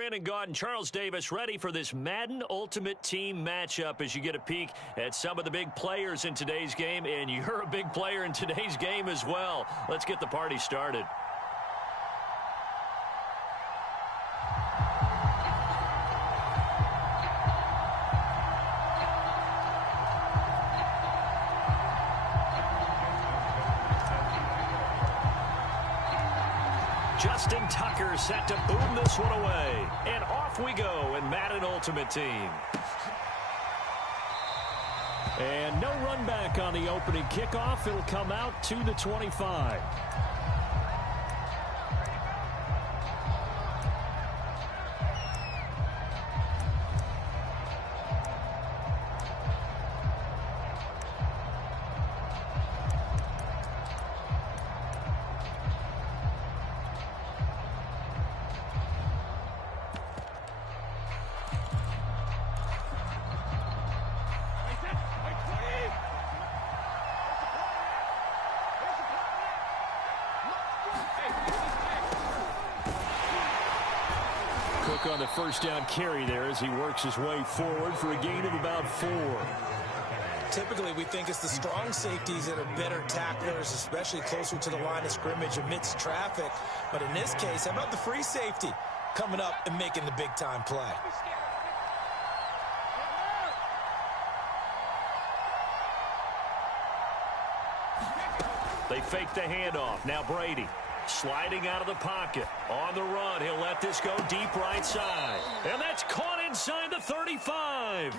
Brandon Gaud and Charles Davis ready for this Madden Ultimate Team matchup as you get a peek at some of the big players in today's game, and you're a big player in today's game as well. Let's get the party started. Justin Tucker set to boom this one away. And off we go in Madden Ultimate Team. And no run back on the opening kickoff. It'll come out to the 25. On the first down carry there as he works his way forward for a gain of about 4. Typically, we think it's the strong safeties that are better tacklers, especially closer to the line of scrimmage amidst traffic. But in this case, how about the free safety coming up and making the big-time play? They fake the handoff. Now Brady. Sliding out of the pocket. On the run, he'll let this go deep right side. And that's caught inside the 35.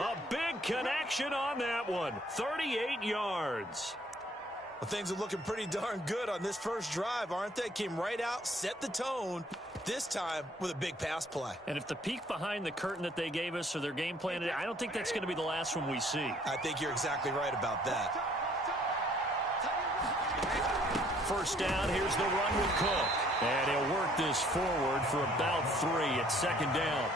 A big connection on that one. 38 yards. Well, things are looking pretty darn good on this first drive, aren't they? Came right out, set the tone, this time with a big pass play. And if the peek behind the curtain that they gave us or their game plan, I don't think that's going to be the last one we see. I think you're exactly right about that. First down, here's the run with Cook. And he'll work this forward for about 3 at second down.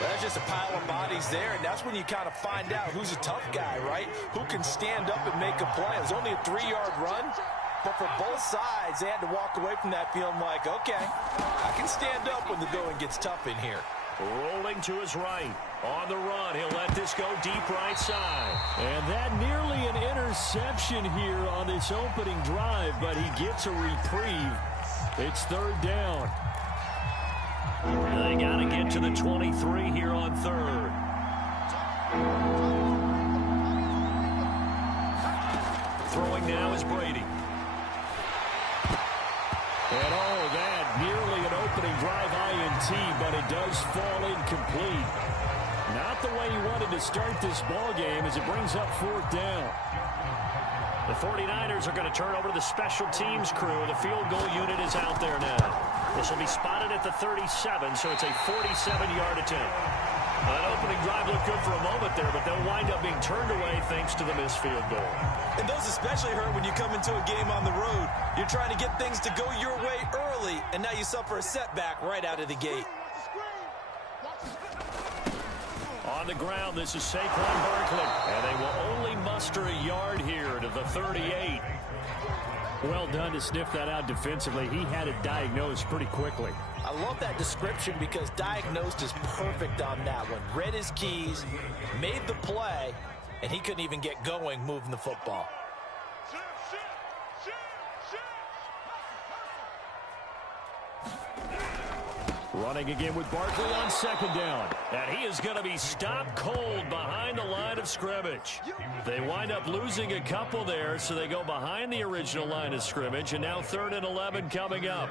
Well, that's just a pile of bodies there, and that's when you kind of find out who's a tough guy, right? Who can stand up and make a play. It was only a 3-yard run, but for both sides, they had to walk away from that feeling like, okay, I can stand up when the going gets tough in here. Rolling to his right. On the run, he'll let this go deep right side. And that nearly an interception here on this opening drive, but he gets a reprieve. It's third down. They got to get to the 23 here on third. Throwing now is Brady. And oh, that nearly an opening drive INT, but it does fall incomplete. Not the way he wanted to start this ball game as it brings up fourth down. The 49ers are going to turn over to the special teams crew. The field goal unit is out there now. This will be spotted at the 37, so it's a 47-yard attempt. That opening drive looked good for a moment there, but they'll wind up being turned away thanks to the missed field goal. And those especially hurt when you come into a game on the road. You're trying to get things to go your way early, and now you suffer a setback right out of the gate. On the ground, this is Saquon Barkley, and they will only muster a yard here to the 38. Well done to sniff that out defensively. He had it diagnosed pretty quickly. I love that description because diagnosed is perfect on that one. Read his keys, made the play, and he couldn't even get going moving the football. Running again with Barkley on second down. And he is going to be stopped cold behind the line of scrimmage. They wind up losing a couple there, so they go behind the original line of scrimmage, and now 3rd and 11 coming up.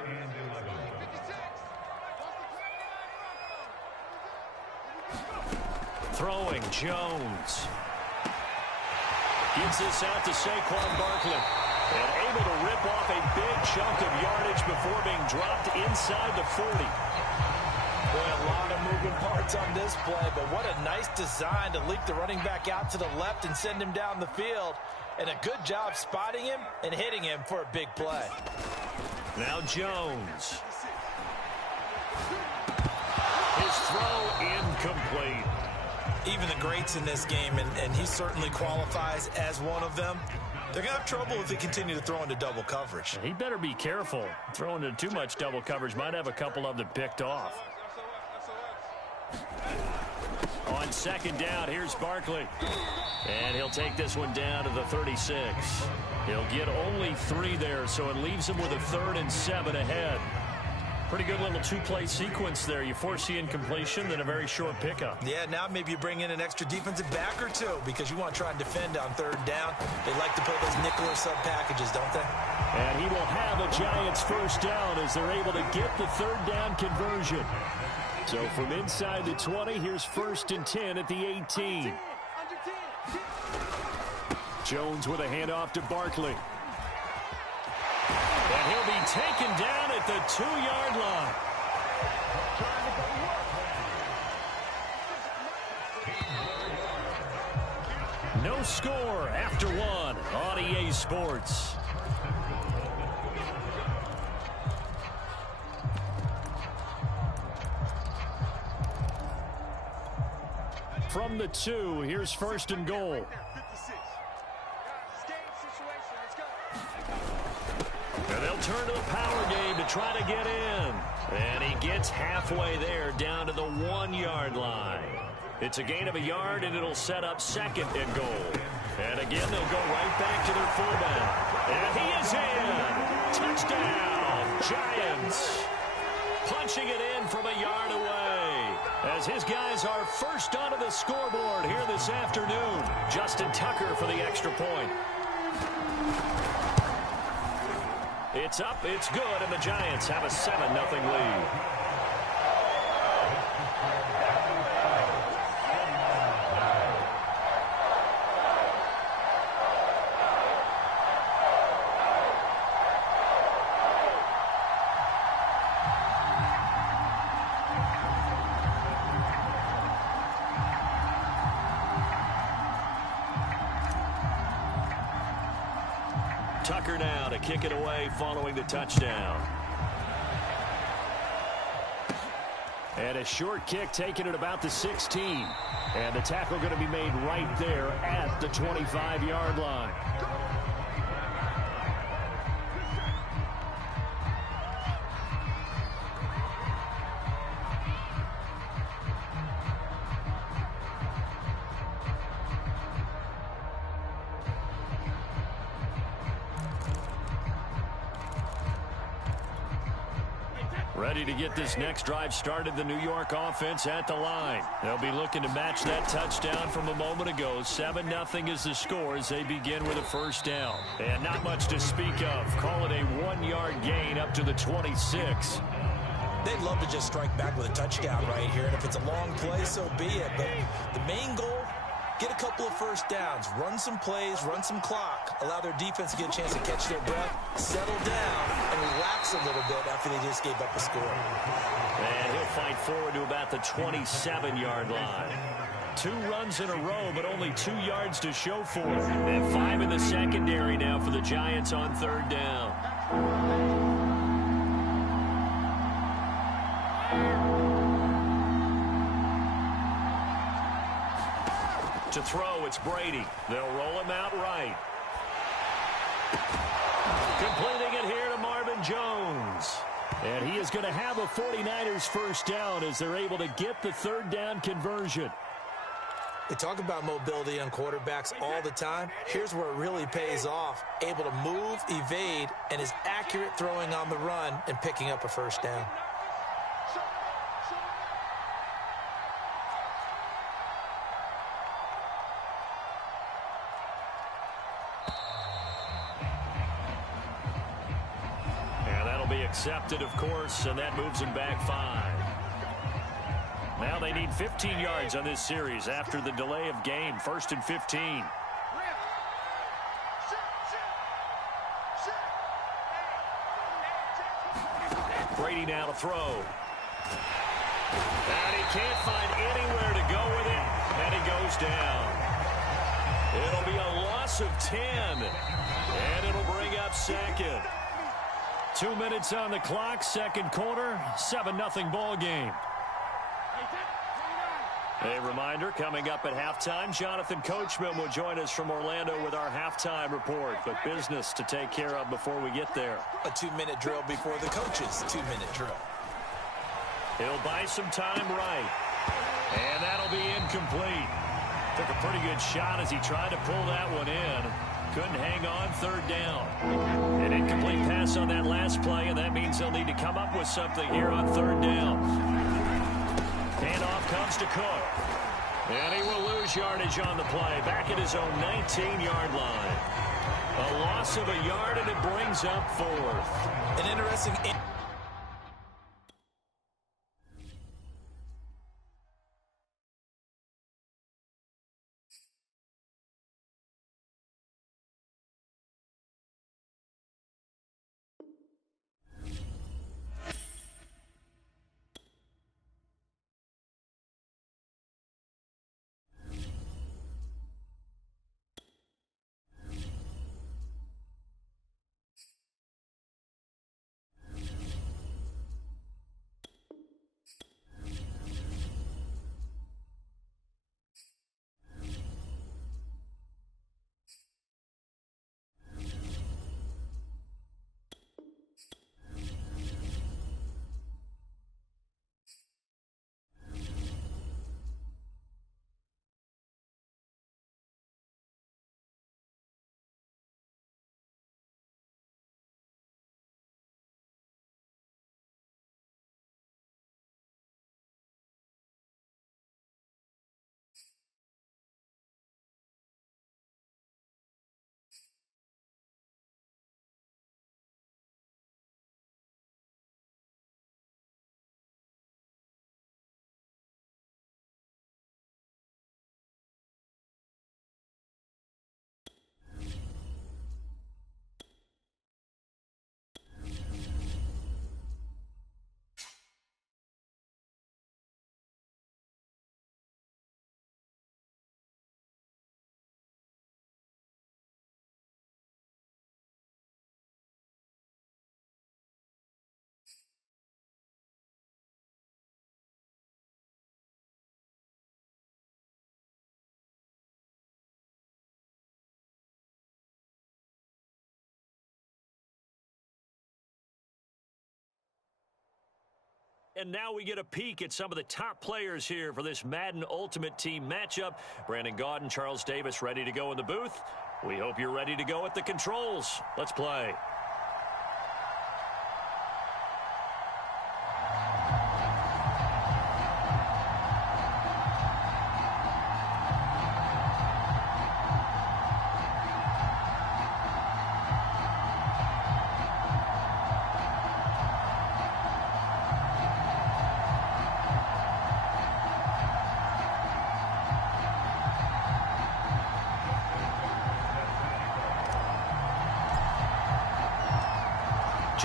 Throwing, Jones. Gets this out to Saquon Barkley. And able to rip off a big chunk of yardage before being dropped inside the 40. Boy, a lot of moving parts on this play, but what a nice design to leak the running back out to the left and send him down the field. And a good job spotting him and hitting him for a big play. Now Jones. His throw incomplete. Even the greats in this game, and he certainly qualifies as one of them, they're going to have trouble if they continue to throw into double coverage. He better be careful. Throwing into too much double coverage might have a couple of them picked off. On second down, here's Barkley. And he'll take this one down to the 36. He'll get only 3 there, so it leaves him with a 3rd and 7 ahead. Pretty good little two-play sequence there. You force the incompletion, then a very short pickup. Yeah, now maybe you bring in an extra defensive back or two because you want to try and defend on 3rd down. They like to play those nickel or sub packages, don't they? And he will have a Giants first down as they're able to get the 3rd down conversion. So from inside the 20, here's 1st and 10 at the 18. Jones with a handoff to Barkley. And he'll be taken down at the 2-yard line. No score after 1 on EA Sports. From the 2, here's 1st and goal. And they'll turn to the power game to try to get in. And he gets halfway there down to the 1-yard line. It's a gain of a yard, and it'll set up 2nd and goal. And again, they'll go right back to their fullback. And he is in. Touchdown, Giants. Punching it in from a yard away. As his guys are first onto the scoreboard here this afternoon. Justin Tucker for the extra point. It's up, it's good, and the Giants have a 7-0 lead. Tucker now to kick it away following the touchdown. And a short kick taken at about the 16. And the tackle going to be made right there at the 25-yard line. Ready to get this next drive started, the New York offense at the line. They'll be looking to match that touchdown from a moment ago. 7-0 is the score as they begin with a first down. And not much to speak of. Call it a 1-yard gain up to the 26. They'd love to just strike back with a touchdown right here. And if it's a long play, so be it. But the main goal, get a couple of first downs, run some plays, run some clock, allow their defense to get a chance to catch their breath, settle down, and relax a little bit after they just gave up a score. And he'll fight forward to about the 27-yard line. 2 runs in a row, but only 2 yards to show for it. And 5 in the secondary now for the Giants on 3rd down. To throw, it's Brady. They'll roll him out right. Completing it here to Marvin Jones. And he is going to have a 49ers first down as they're able to get the 3rd down conversion. They talk about mobility on quarterbacks all the time. Here's where it really pays off. Able to move, evade, and is accurate throwing on the run and picking up a first down. Accepted, of course, and that moves him back 5. Now they need 15 yards on this series after the delay of game. 1st and 15. Brady now to throw. And he can't find anywhere to go with it, and he goes down. It'll be a loss of 10, and it'll bring up 2nd. 2 minutes on the clock, 2nd quarter, 7-0 ball game. A reminder, coming up at halftime, Jonathan Coachman will join us from Orlando with our halftime report. But business to take care of before we get there. A 2-minute drill before the coach's 2-minute drill. He'll buy some time right. And that'll be incomplete. Took a pretty good shot as he tried to pull that one in. Couldn't hang on, third down. An incomplete pass on that last play, and that means they'll need to come up with something here on third down. Handoff comes to Cook. And he will lose yardage on the play, back at his own 19-yard line. A loss of a yard, and it brings up fourth. An interesting... And now we get a peek at some of the top players here for this Madden Ultimate Team matchup. Brandon Gaudin, Charles Davis ready to go in the booth. We hope you're ready to go at the controls. Let's play.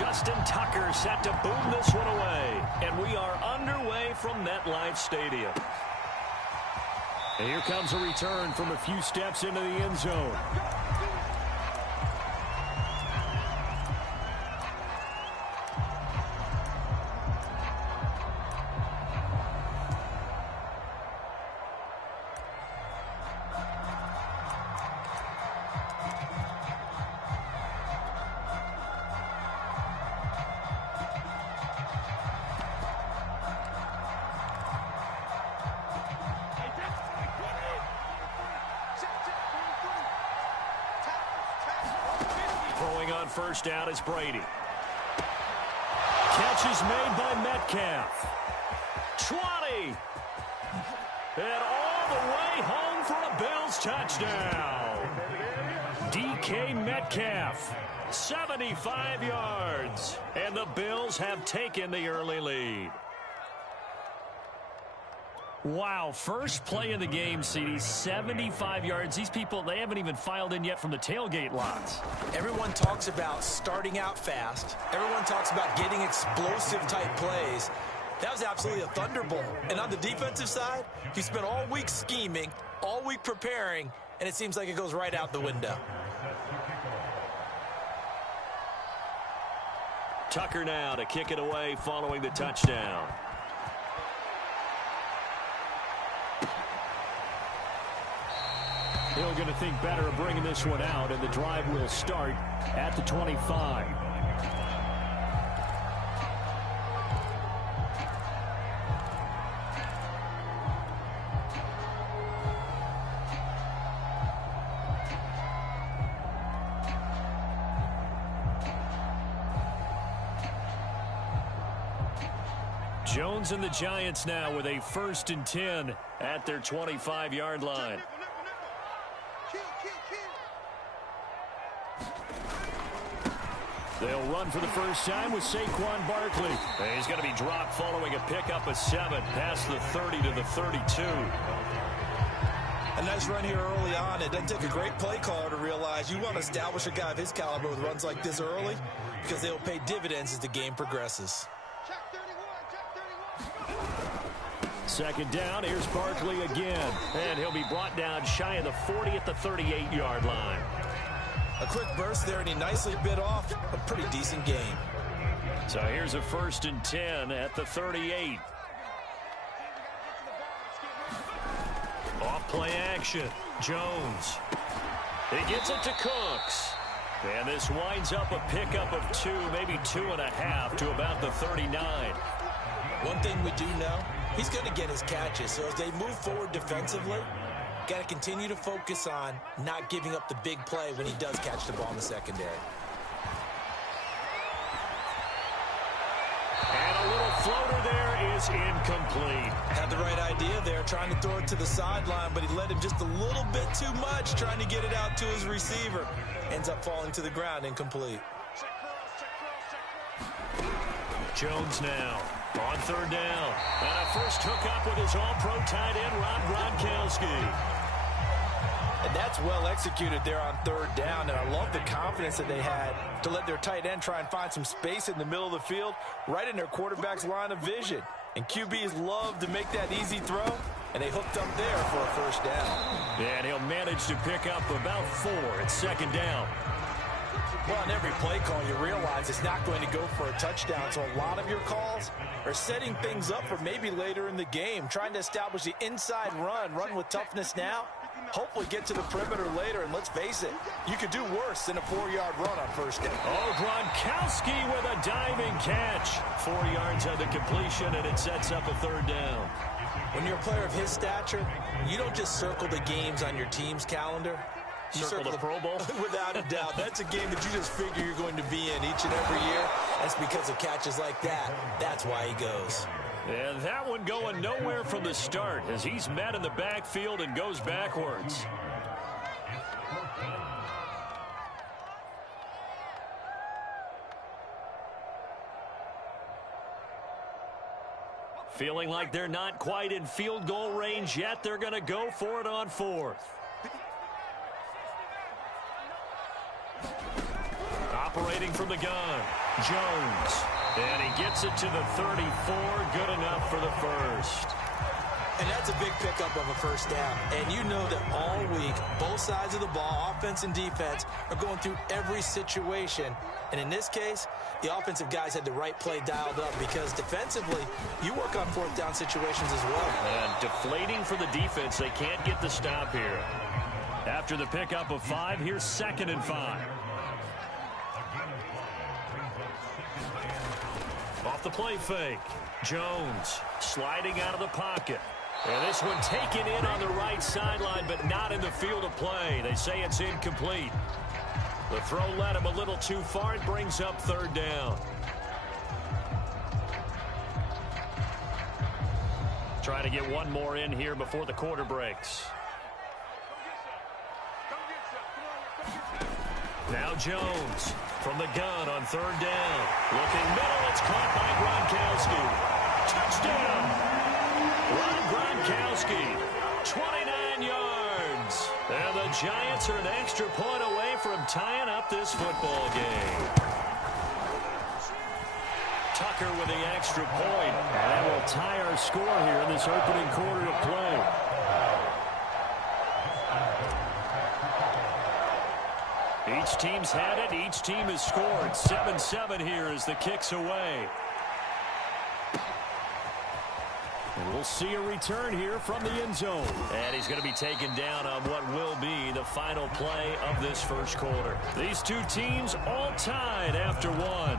Justin Tucker set to boom this one away. And we are underway from MetLife Stadium. And here comes a return from a few steps into the end zone. First down is Brady. Catch is made by Metcalf. 20. And all the way home for a Bills touchdown. DK Metcalf, 75 yards. And the Bills have taken the early lead. Wow, first play of the game, CD, 75 yards. These people, they haven't even filed in yet from the tailgate lots. Everyone talks about starting out fast. Everyone talks about getting explosive-type plays. That was absolutely a thunderbolt. And on the defensive side, he spent all week scheming, all week preparing, and it seems like it goes right out the window. Tucker now to kick it away following the touchdown. They're going to think better of bringing this one out, and the drive will start at the 25. Jones and the Giants now with a 1st and 10 at their 25-yard line. They'll run for the first time with Saquon Barkley. And he's going to be dropped following a pickup of 7 past the 30 to the 32. A nice run here early on. It doesn't take a great play caller to realize you want to establish a guy of his caliber with runs like this early because they'll pay dividends as the game progresses. 2nd down, here's Barkley again. And he'll be brought down shy of the 40 at the 38-yard line. A quick burst there, and he nicely bit off a pretty decent game. So here's a 1st and 10 at the 38. Off play action. Jones. He gets it to Cooks. And this winds up a pickup of 2, maybe 2.5 to about the 39. One thing we do know, he's going to get his catches. So as they move forward defensively, got to continue to focus on not giving up the big play when he does catch the ball in the secondary. And a little floater there is incomplete. Had the right idea there, trying to throw it to the sideline, but he let him just a little bit too much, trying to get it out to his receiver. Ends up falling to the ground, incomplete. Jones now on 3rd down. And a first hookup with his all-pro tight end, Rob Gronkowski. And that's well executed there on 3rd down, and I love the confidence that they had to let their tight end try and find some space in the middle of the field, right in their quarterback's line of vision. And QBs love to make that easy throw, and they hooked up there for a 1st down. And he'll manage to pick up about 4 at 2nd down. Well, on every play call, you realize it's not going to go for a touchdown, so a lot of your calls are setting things up for maybe later in the game, trying to establish the inside run with toughness now, hopefully get to the perimeter later, and let's face it, you could do worse than a 4-yard run on 1st down. Oh, Gronkowski with a diving catch. 4 yards on the completion, and it sets up a 3rd down. When you're a player of his stature, you don't just circle the games on your team's calendar. You circle the Pro Bowl? Without a doubt. That's a game that you just figure you're going to be in each and every year. That's because of catches like that. That's why he goes. And that one going nowhere from the start as he's met in the backfield and goes backwards. Feeling like they're not quite in field goal range yet. They're going to go for it on 4th. Operating from the gun, Jones. And he gets it to the 34, good enough for the 1st. And that's a big pickup of a 1st down. And you know that all week, both sides of the ball, offense and defense, are going through every situation. And in this case, the offensive guys had the right play dialed up because defensively, you work on 4th down situations as well. And deflating for the defense, they can't get the stop here. After the pickup of 5, here's 2nd and 5. Off the play fake. Jones sliding out of the pocket. And this one taken in on the right sideline, but not in the field of play. They say it's incomplete. The throw led him a little too far. It brings up 3rd down. Trying to get one more in here before the quarter breaks. Now Jones from the gun on 3rd down. Looking middle, it's caught by Gronkowski. Touchdown! Rob Gronkowski, 29 yards. And the Giants are an extra point away from tying up this football game. Tucker with the extra point. And that will tie our score here in this opening quarter of play. Each team's had it. Each team has scored. 7-7 here as the kick's away. And we'll see a return here from the end zone. And he's going to be taken down on what will be the final play of this 1st quarter. These two teams all tied after 1.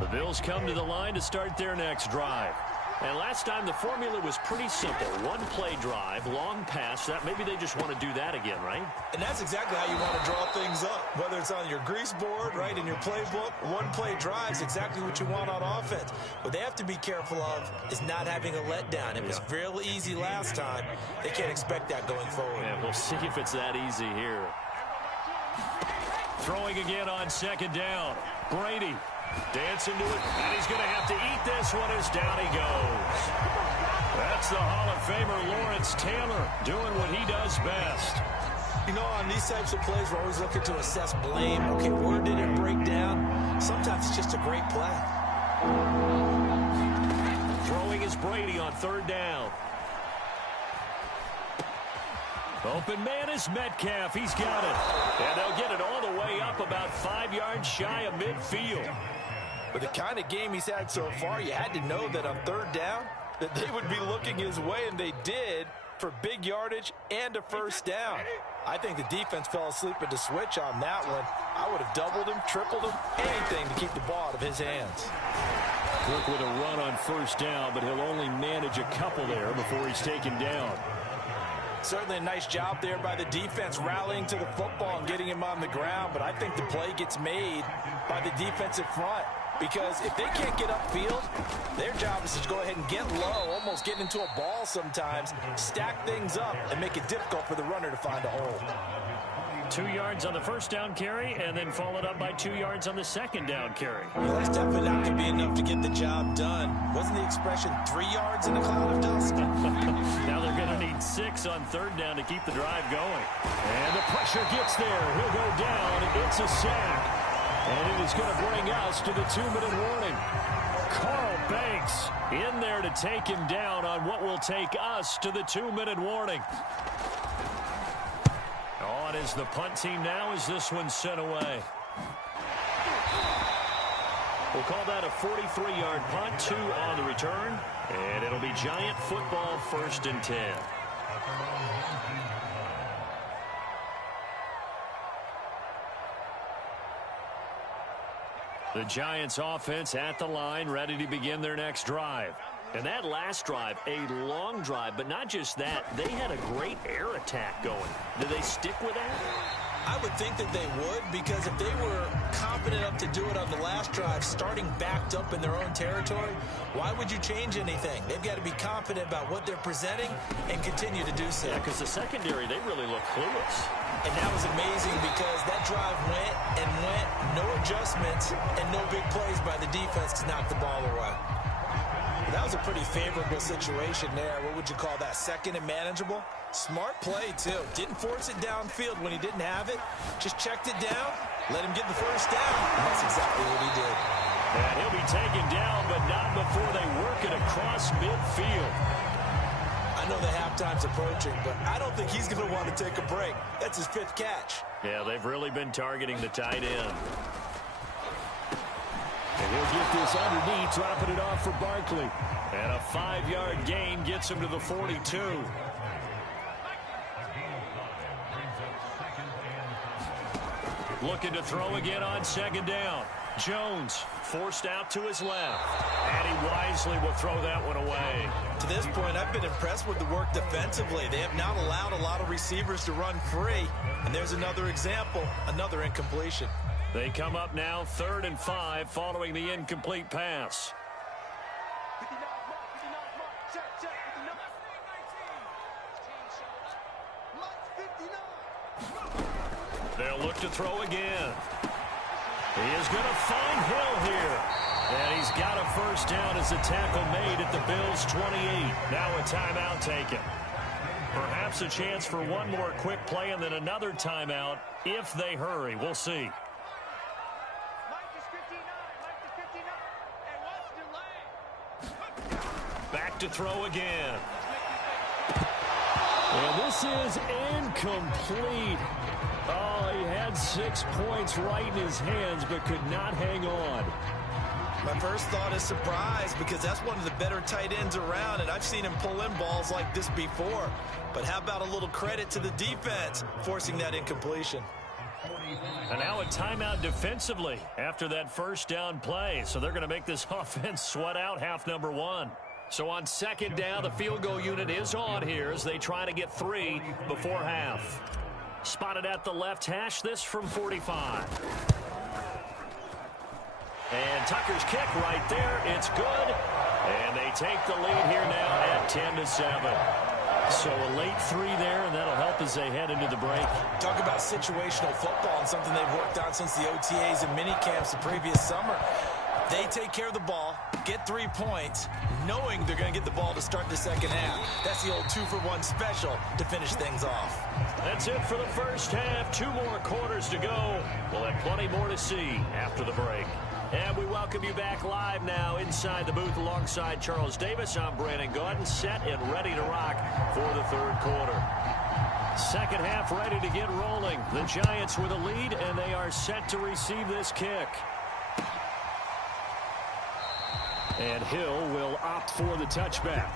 The Bills come to the line to start their next drive. And last time the formula was pretty simple. One play drive, long pass. That maybe they just want to do that again, right? And that's exactly how you want to draw things up. Whether it's on your grease board, right, in your playbook, one play drive is exactly what you want on offense. What they have to be careful of is not having a letdown. It was real easy last time. They can't expect that going forward. Yeah, we'll see if it's that easy here. Throwing again on second down. Brady dancing to it, and he's going to have to eat this one as down he goes. That's the Hall of Famer Lawrence Taylor doing what he does best. You know, on these types of plays, we're always looking to assess blame. Okay, where did it break down? Sometimes it's just a great play. Throwing is Brady on third down. Open man is Metcalf. He's got it. And they'll get it all the way up about 5 yards shy of midfield. With the kind of game he's had so far, you had to know that on third down that they would be looking his way, and they did, for big yardage and a first down. I think the defense fell asleep at the switch on that one. I would have doubled him, tripled him, anything to keep the ball out of his hands. Cook with a run on first down, but he'll only manage a couple there before he's taken down. Certainly a nice job there by the defense rallying to the football and getting him on the ground, but I think the play gets made by the defensive front. Because if they can't get upfield, their job is to go ahead and get low, almost get into a ball sometimes, stack things up, and make it difficult for the runner to find a hole. 2 yards on the first down carry, and then followed up by 2 yards on the second down carry. Well, that's definitely not going to be enough to get the job done. Wasn't the expression 3 yards in a cloud of dust? Now they're going to need 6 on third down to keep the drive going. And the pressure gets there. He'll go down. It's a sack. And it is going to bring us to the 2-minute warning. Carl Banks in there to take him down on what will take us to the 2-minute warning. On is the punt team now as this one's sent away. We'll call that a 43-yard punt, 2 on the return. And it'll be Giant football, 1st and 10. The Giants offense at the line, ready to begin their next drive. And that last drive, a long drive, but not just that. They had a great air attack going. Do they stick with that? I would think that they would, because if they were confident enough to do it on the last drive, starting backed up in their own territory, why would you change anything? They've got to be confident about what they're presenting and continue to do so. Yeah, because the secondary, they really look clueless. And that was amazing because that drive went and went, no adjustments, and no big plays by the defense to knock the ball away. That was a pretty favorable situation there. What would you call that? Second and manageable? Smart play, too. Didn't force it downfield when he didn't have it. Just checked it down, let him get the first down. And that's exactly what he did. And he'll be taken down, but not before they work it across midfield. I know the halftime's approaching, but I don't think he's going to want to take a break. That's his 5th catch. Yeah, they've really been targeting the tight end. And he'll get this underneath, dropping it off for Barkley. And a 5-yard gain gets him to the 42. Looking to throw again on second down. Jones Forced out to his left. and he wisely will throw that one away. To this point, I've been impressed with the work defensively. They have not allowed a lot of receivers to run free. And there's another example, another incompletion. They come up now 3rd and 5 following the incomplete pass. They'll look to throw again. He is going to find Hill here. And he's got a first down as a tackle made at the Bills' 28. Now a timeout taken. Perhaps a chance for one more quick play and then another timeout if they hurry. We'll see. Back to throw again. And this is incomplete. Oh, he had 6 points right in his hands but could not hang on. My first thought is surprise, because that's one of the better tight ends around, and I've seen him pull in balls like this before. But how about a little credit to the defense forcing that incompletion? And now a timeout defensively after that first down play. So they're going to make this offense sweat out half number 1. So on second down, the field goal unit is on here as they try to get 3 before half. Spotted at the left hash, this from 45. And Tucker's kick right there. It's good. And they take the lead here now at 10-7. So a late 3 there, and that'll help as they head into the break. Talk about situational football and something they've worked on since the OTAs and mini camps the previous summer. They take care of the ball, get 3 points, knowing they're going to get the ball to start the second half. That's the old 2-for-1 special to finish things off. That's it for the first half. 2 more quarters to go. We'll have plenty more to see after the break. And we welcome you back live now inside the booth alongside Charles Davis. I'm Brandon Gaudin, set and ready to rock for the third quarter. Second half ready to get rolling. The Giants with a lead, and they are set to receive this kick. And Hill will opt for the touchback.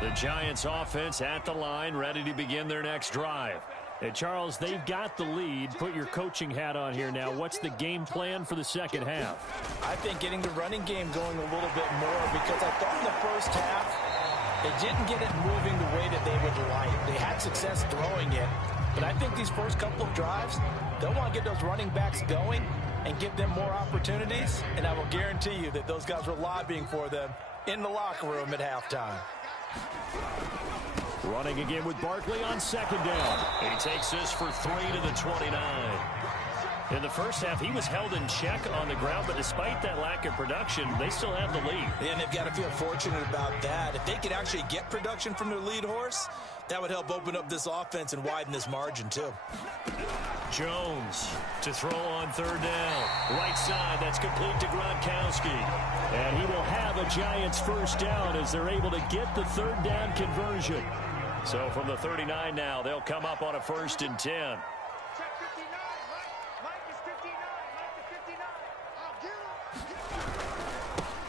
The Giants offense at the line, ready to begin their next drive. And Charles, they've got the lead. Put your coaching hat on here now. What's the game plan for the second half? I think getting the running game going a little bit more, because I thought in the first half they didn't get it moving the way that they would like. They had success throwing it, but I think these first couple of drives, they'll want to get those running backs going and give them more opportunities, and I will guarantee you that those guys were lobbying for them in the locker room at halftime. Running again with Barkley on second down. He takes this for 3 to the 29. In the first half, he was held in check on the ground, but despite that lack of production, they still have the lead. And they've got to feel fortunate about that. If they could actually get production from their lead horse, that would help open up this offense and widen this margin too. Jones to throw on third down. Right side, that's complete to Gronkowski. And he will have a Giants first down as they're able to get the third down conversion. So from the 39 now, they'll come up on a 1st and 10.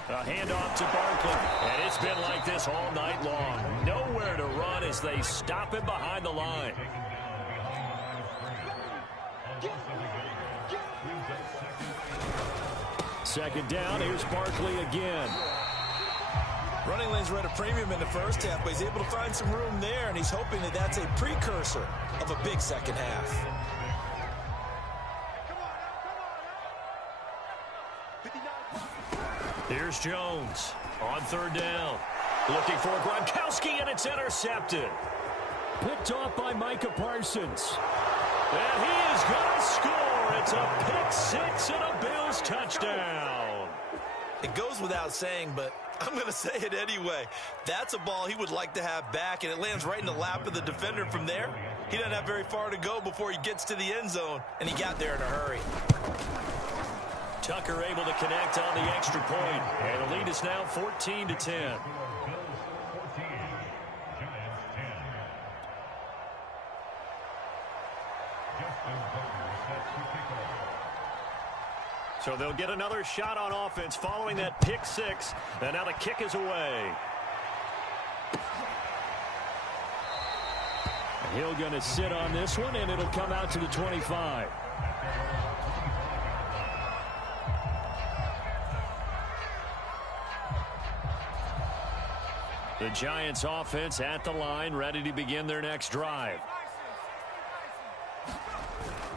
A handoff to Barkley, and it's been like this all night long. Nowhere to run as they stop him behind the line. Second down, here's Barkley again. Running lanes were at a premium in the first half, but he's able to find some room there, and he's hoping that that's a precursor of a big second half. Here's Jones on third down. Looking for Gronkowski, and it's intercepted. Picked off by Micah Parsons. And he is going to score. It's a pick six and a Bills touchdown. It goes without saying, but I'm going to say it anyway. That's a ball he would like to have back, and it lands right in the lap of the defender from there. He doesn't have very far to go before he gets to the end zone, and he got there in a hurry. Tucker able to connect on the extra point, and the lead is now 14-10. So they'll get another shot on offense following that pick six, and now the kick is away. Hill going to sit on this one, and it'll come out to the 25. The Giants offense at the line, ready to begin their next drive.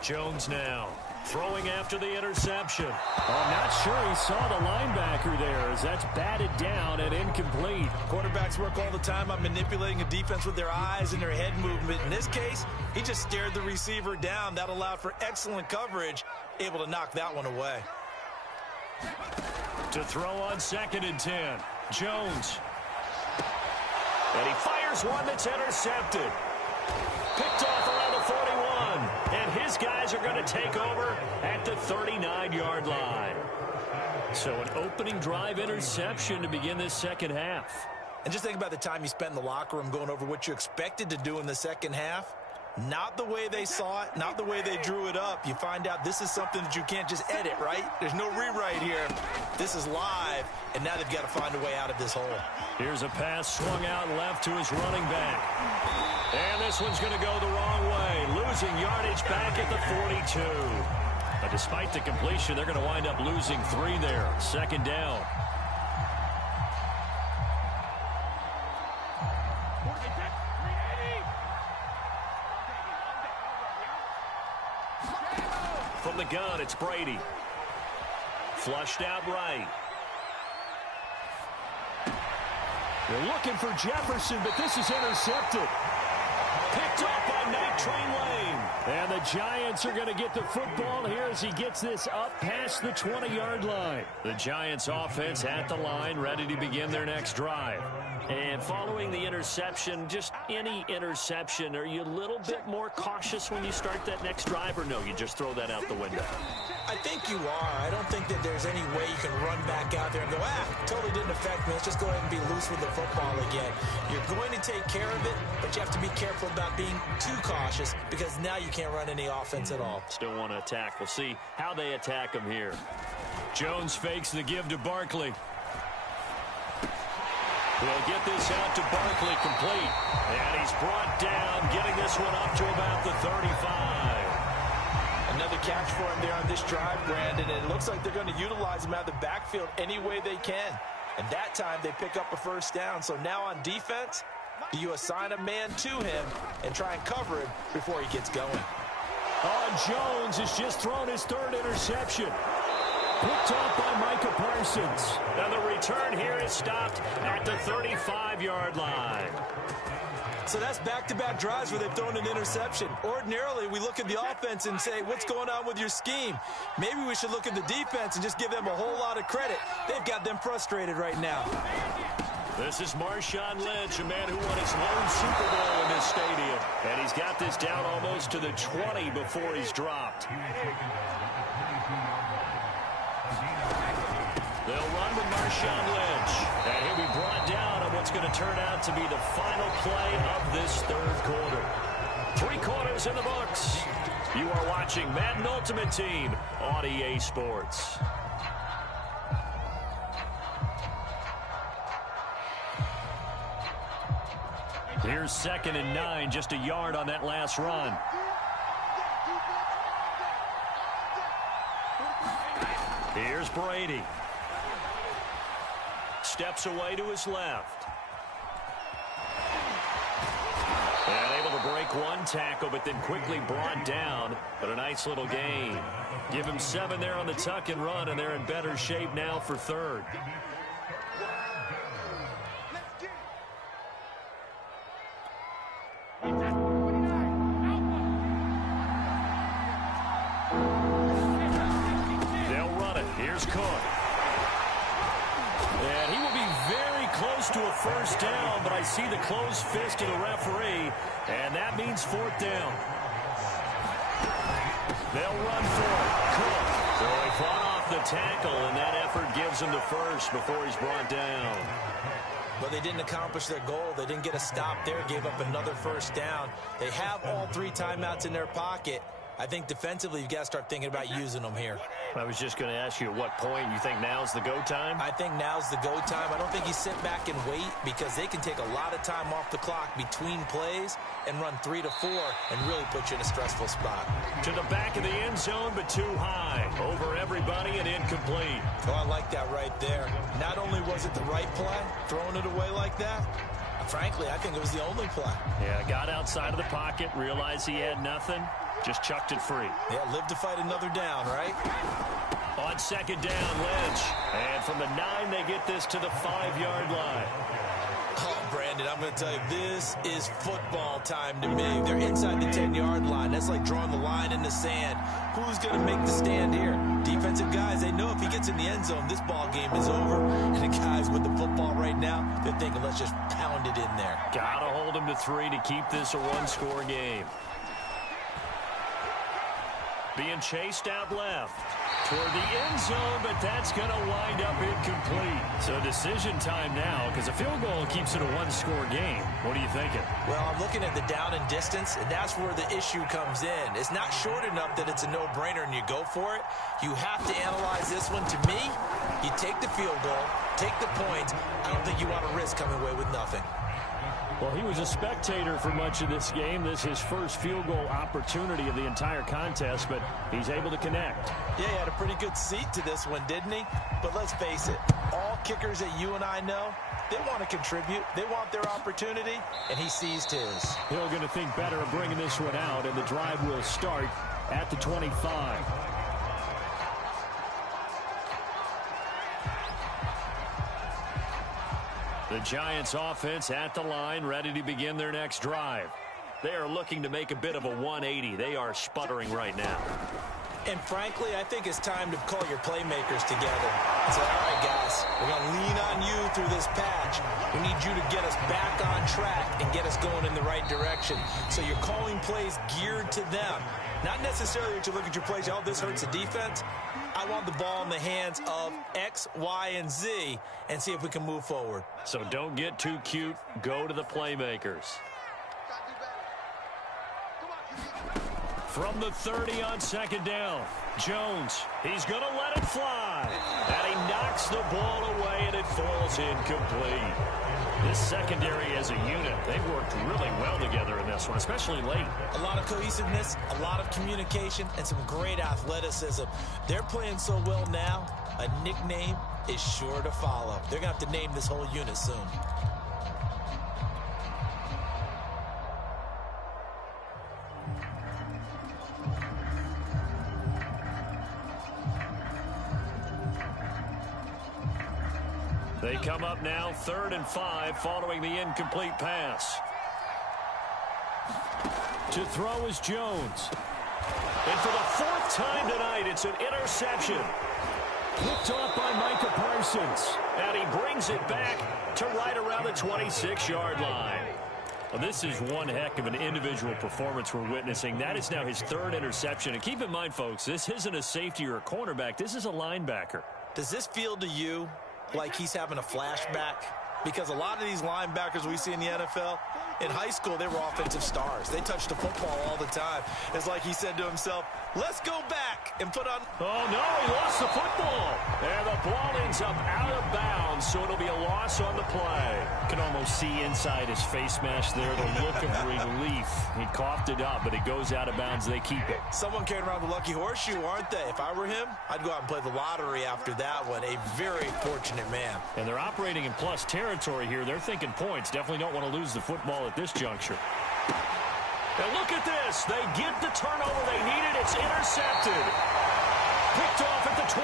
Jones now throwing after the interception. I'm not sure he saw the linebacker there as that's batted down and incomplete. Quarterbacks work all the time on manipulating a defense with their eyes and their head movement. In this case, he just stared the receiver down. That allowed for excellent coverage, able to knock that one away. To throw on 2nd and 10, Jones. And he fires one that's intercepted. Picked off around the 41. And his guys are going to take over at the 39-yard line. So an opening drive interception to begin this second half. And just think about the time you spent in the locker room going over what you expected to do in the second half. Not the way they saw it, not the way they drew it up. You find out this is something that you can't just edit, right? There's no rewrite here. This is live, and now they've got to find a way out of this hole. Here's a pass swung out left to his running back. And this one's going to go the wrong way, losing yardage back at the 42. But despite the completion, they're going to wind up losing 3 there. Second down. From the gun, it's Brady. Flushed out right. They're looking for Jefferson, but this is intercepted. Picked off by Night Train Lane. And the Giants are going to get the football here as he gets this up past the 20-yard line. The Giants offense at the line, ready to begin their next drive. And following the interception, just any interception, are you a little bit more cautious when you start that next drive, or no, you just throw that out the window? I think you are. I don't think that there's any way you can run back out there and go, totally didn't affect me. Let's just go ahead and be loose with the football again. You're going to take care of it, but you have to be careful about being too cautious because now you can't run any offense at all. Still want to attack. We'll see how they attack him here. Jones fakes the give to Barkley. We'll get this out to Barkley complete. And he's brought down, getting this one up to about the 35. Another catch for him there on this drive, Brandon, and it looks like they're going to utilize him out of the backfield any way they can. And that time they pick up a first down. So now on defense, you assign a man to him and try and cover him before he gets going. Jones has just thrown his 3rd interception. Picked off by Micah Parsons. And the return here is stopped at the 35-yard line. So that's back-to-back drives where they've thrown an interception. Ordinarily, we look at the offense and say, what's going on with your scheme? Maybe we should look at the defense and just give them a whole lot of credit. They've got them frustrated right now. This is Marshawn Lynch, a man who won his lone Super Bowl in this stadium. And he's got this down almost to the 20 before he's dropped. They'll run with Marshawn Lynch. And he'll be brought down on what's going to turn out to be the final play of this 3rd quarter. 3 quarters in the books. You are watching Madden Ultimate Team on EA Sports. Here's 2nd and 9, just a yard on that last run. Here's Brady. Steps away to his left. And able to break one tackle, but then quickly brought down. But a nice little gain. Give him 7 there on the tuck and run, and they're in better shape now for 3rd. They'll run it. Here's Cook. And he will be very close to a first down, but I see the closed fist of the referee, and that means 4th down. They'll run for it. Cook. So he fought off the tackle, and that effort gives him the first before he's brought down. Well, they didn't accomplish their goal. They didn't get a stop there, gave up another first down. They have all 3 timeouts in their pocket. I think defensively you've got to start thinking about using them here. I was just going to ask you at what point you think now's the go time? I think now's the go time. I don't think you sit back and wait because they can take a lot of time off the clock between plays and run 3 to 4 and really put you in a stressful spot. To the back of the end zone, but too high. Over everybody and incomplete. Oh, I like that right there. Not only was it the right play, throwing it away like that, frankly, I think it was the only play. Yeah, got outside of the pocket, realized he had nothing, just chucked it free. Yeah, live to fight another down, right? On 2nd down, Lynch. And from the 9, they get this to the 5-yard line. Oh, Brandon, I'm going to tell you, this is football time to me. They're inside the 10-yard line. That's like drawing the line in the sand. Who's going to make the stand here? Defensive guys, they know if he gets in the end zone, this ball game is over. And the guys with the football right now, they're thinking, let's just pound it in there. Got to hold him to 3 to keep this a 1-score game. Being chased out left. toward the end zone, but that's going to wind up incomplete. So decision time now, because a field goal keeps it a one-score game. What are you thinking? Well, I'm looking at the down and distance, and that's where the issue comes in. It's not short enough that it's a no-brainer and you go for it. You have to analyze this one. To me, you take the field goal, take the points. I don't think you want to risk coming away with nothing. Well, he was a spectator for much of this game. This is his first field goal opportunity of the entire contest, but he's able to connect. Yeah, he had a pretty good seat to this one, didn't he? But let's face it, all kickers that you and I know, they want to contribute. They want their opportunity, and he seized his. Hill going to think better of bringing this one out, and the drive will start at the 25. The Giants offense at the line, ready to begin their next drive. They are looking to make a bit of a 180. They are sputtering right now. And frankly, I think it's time to call your playmakers together and say, all right, guys, we're going to lean on you through this patch. We need you to get us back on track and get us going in the right direction. So you're calling plays geared to them. Not necessarily that you look at your plays, oh, this hurts the defense. I want the ball in the hands of X, Y, and Z and see if we can move forward. So don't get too cute. Go to the playmakers. From the 30 on second down, Jones, he's going to let it fly. And he knocks the ball away, and it falls incomplete. This secondary as a unit, they've worked really well together in this one, especially late. A lot of cohesiveness, a lot of communication, and some great athleticism. They're playing so well now, a nickname is sure to follow. They're going to have to name this whole unit soon. They come up now 3rd and 5 following the incomplete pass. To throw is Jones. And for the 4th time tonight, it's an interception. Picked off by Micah Parsons. And he brings it back to right around the 26-yard line. Well, this is one heck of an individual performance we're witnessing. That is now his 3rd interception. And keep in mind, folks, this isn't a safety or a cornerback. This is a linebacker. Does this feel to you like he's having a flashback? Because a lot of these linebackers we see in the NFL, in high school, they were offensive stars. They touched the football all the time. It's like he said to himself, let's go back and put on... Oh, no, he lost the football. And the ball ends up out of bounds, so it'll be a loss on the play. You can almost see inside his face mask there the look of relief. He coughed it up, but it goes out of bounds. They keep it. Someone carrying around the lucky horseshoe, aren't they? If I were him, I'd go out and play the lottery after that one. A very fortunate man. And they're operating in plus territory here. They're thinking points. Definitely don't want to lose the football at this juncture. And look at this. They get the turnover they needed. It's intercepted. Picked off at the 28.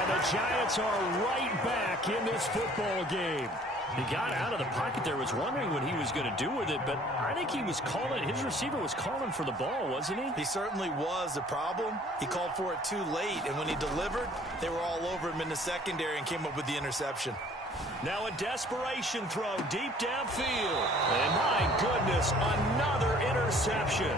And the Giants are right back in this football game. He got out of the pocket there, was wondering what he was going to do with it, but I think he was calling, his receiver was calling for the ball, wasn't he? He certainly was. The problem, he called for it too late, and when he delivered, they were all over him in the secondary and came up with the interception. Now a desperation throw deep downfield. And my goodness, another interception.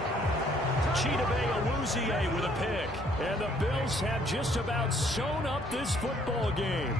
Chidobe Awuzie with a pick. And the Bills have just about sewn up this football game.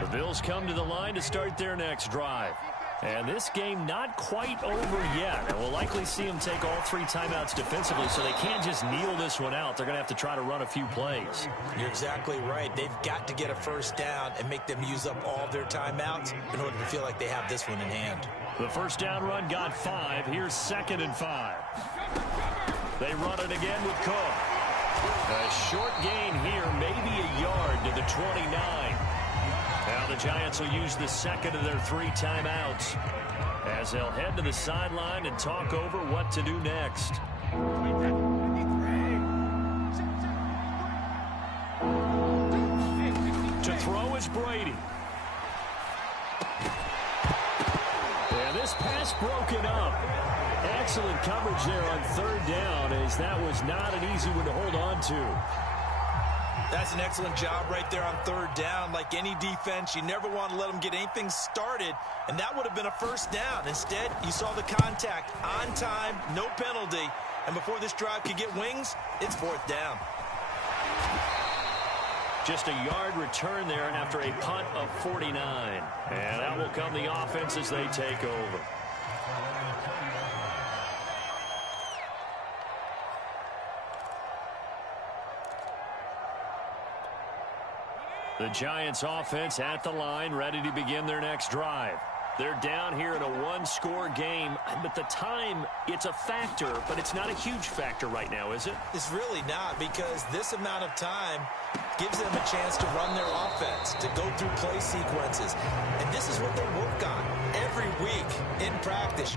The Bills come to the line to start their next drive. And this game not quite over yet. And we'll likely see them take all 3 timeouts defensively, so they can't just kneel this one out. They're going to have to try to run a few plays. You're exactly right. They've got to get a first down and make them use up all of their timeouts in order to feel like they have this one in hand. The first down run got 5. Here's 2nd and 5. They run it again with Cook. A short gain here, maybe a yard to the 29. Now the Giants will use the 2nd of their 3 timeouts as they'll head to the sideline and talk over what to do next. To throw is Brady. And this pass broken up. Excellent coverage there on 3rd down, as that was not an easy one to hold on to. That's an excellent job right there on third down. Like any defense, you never want to let them get anything started, and that would have been a first down. Instead, you saw the contact on time, no penalty, and before this drive could get wings, it's fourth down. Just a yard return there after a punt of 49. And that will come the offense as they take over. The Giants offense at the line, ready to begin their next drive. They're down here in a one-score game, but the time, it's a factor, but it's not a huge factor right now, is it? It's really not, because this amount of time gives them a chance to run their offense, to go through play sequences. And this is what they work on every week in practice.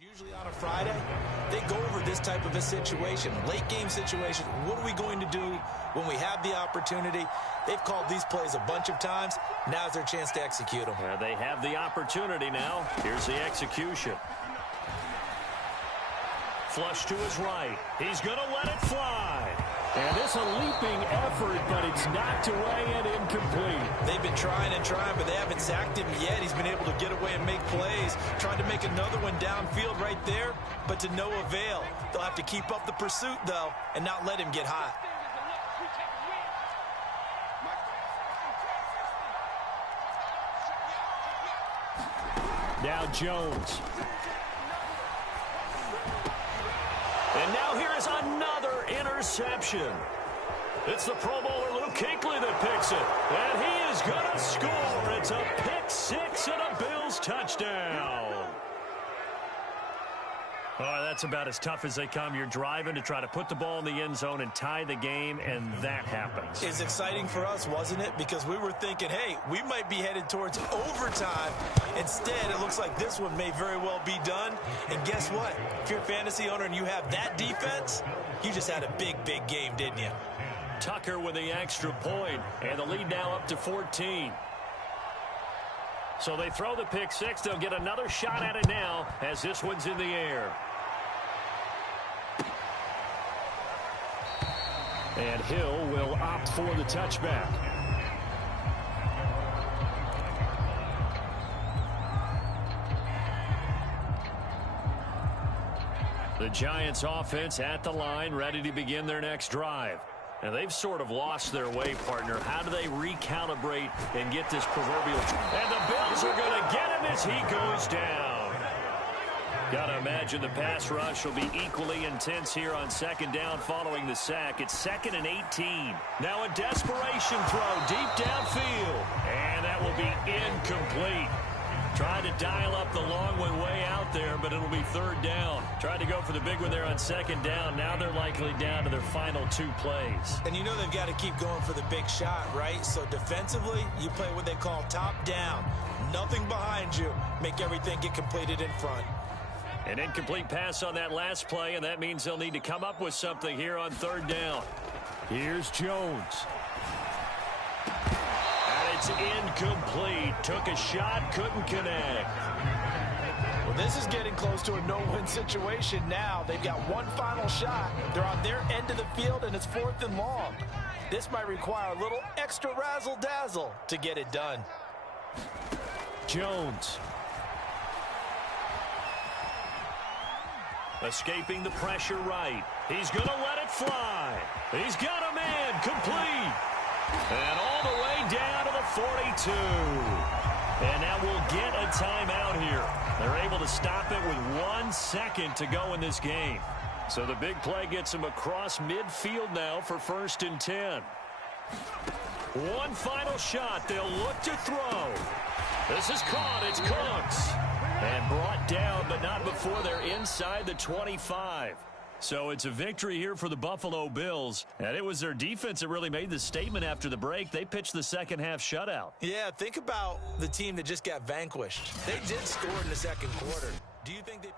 Usually on a Friday, they go over this type of a situation, late game situation. What are we going to do when we have the opportunity? They've called these plays a bunch of times. Now's their chance to execute them. They have the opportunity now. Here's the execution. Flush to his right. He's going to let it fly. And it's a leaping effort, but it's knocked away and incomplete. They've been trying and trying, but they haven't sacked him yet. He's been able to get away and make plays. Trying to make another one downfield right there, but to no avail. They'll have to keep up the pursuit, though, and not let him get hot. Now Jones. And now here is another interception. It's the Pro Bowler Luke Kuechly that picks it. And he is going to score. It's a pick six and a Bills touchdown. Oh, that's about as tough as they come. You're driving to try to put the ball in the end zone and tie the game, and that happens. It's exciting for us, wasn't it? Because we were thinking, hey, we might be headed towards overtime. Instead, it looks like this one may very well be done. And guess what? If you're a fantasy owner and you have that defense, you just had a big, big game, didn't you? Tucker with the extra point, and the lead now up to 14. So they throw the pick six. They'll get another shot at it now as this one's in the air. And Hill will opt for the touchback. The Giants offense at the line, ready to begin their next drive. And they've sort of lost their way, partner. How do they recalibrate and get this proverbial... And the Bills are going to get him as he goes down. Got to imagine the pass rush will be equally intense here on second down following the sack. It's 2nd and 18. Now a desperation throw deep downfield. And that will be incomplete. Tried to dial up the long one way out there, but it'll be third down. Tried to go for the big one there on second down. Now they're likely down to their final 2 plays. And you know they've got to keep going for the big shot, right? So defensively, you play what they call top down. Nothing behind you. Make everything get completed in front. An incomplete pass on that last play, and that means they'll need to come up with something here on third down. Here's Jones. It's incomplete. Took a shot, couldn't connect. Well, this is getting close to a no-win situation now. They've got one final shot. They're on their end of the field, and it's 4th and long. This might require a little extra razzle-dazzle to get it done. Jones. Escaping the pressure right. He's going to let it fly. He's got a man complete. And all the way down to the 42. And now we'll get a timeout here. They're able to stop it with 1 second to go in this game. So the big play gets them across midfield now for 1st and 10. One final shot. They'll look to throw. This is caught. It's Cooks. And brought down, but not before they're inside the 25. So it's a victory here for the Buffalo Bills. And it was their defense that really made the statement after the break. They pitched the second half shutout. Yeah, think about the team that just got vanquished. They did score in the second quarter. Do you think they...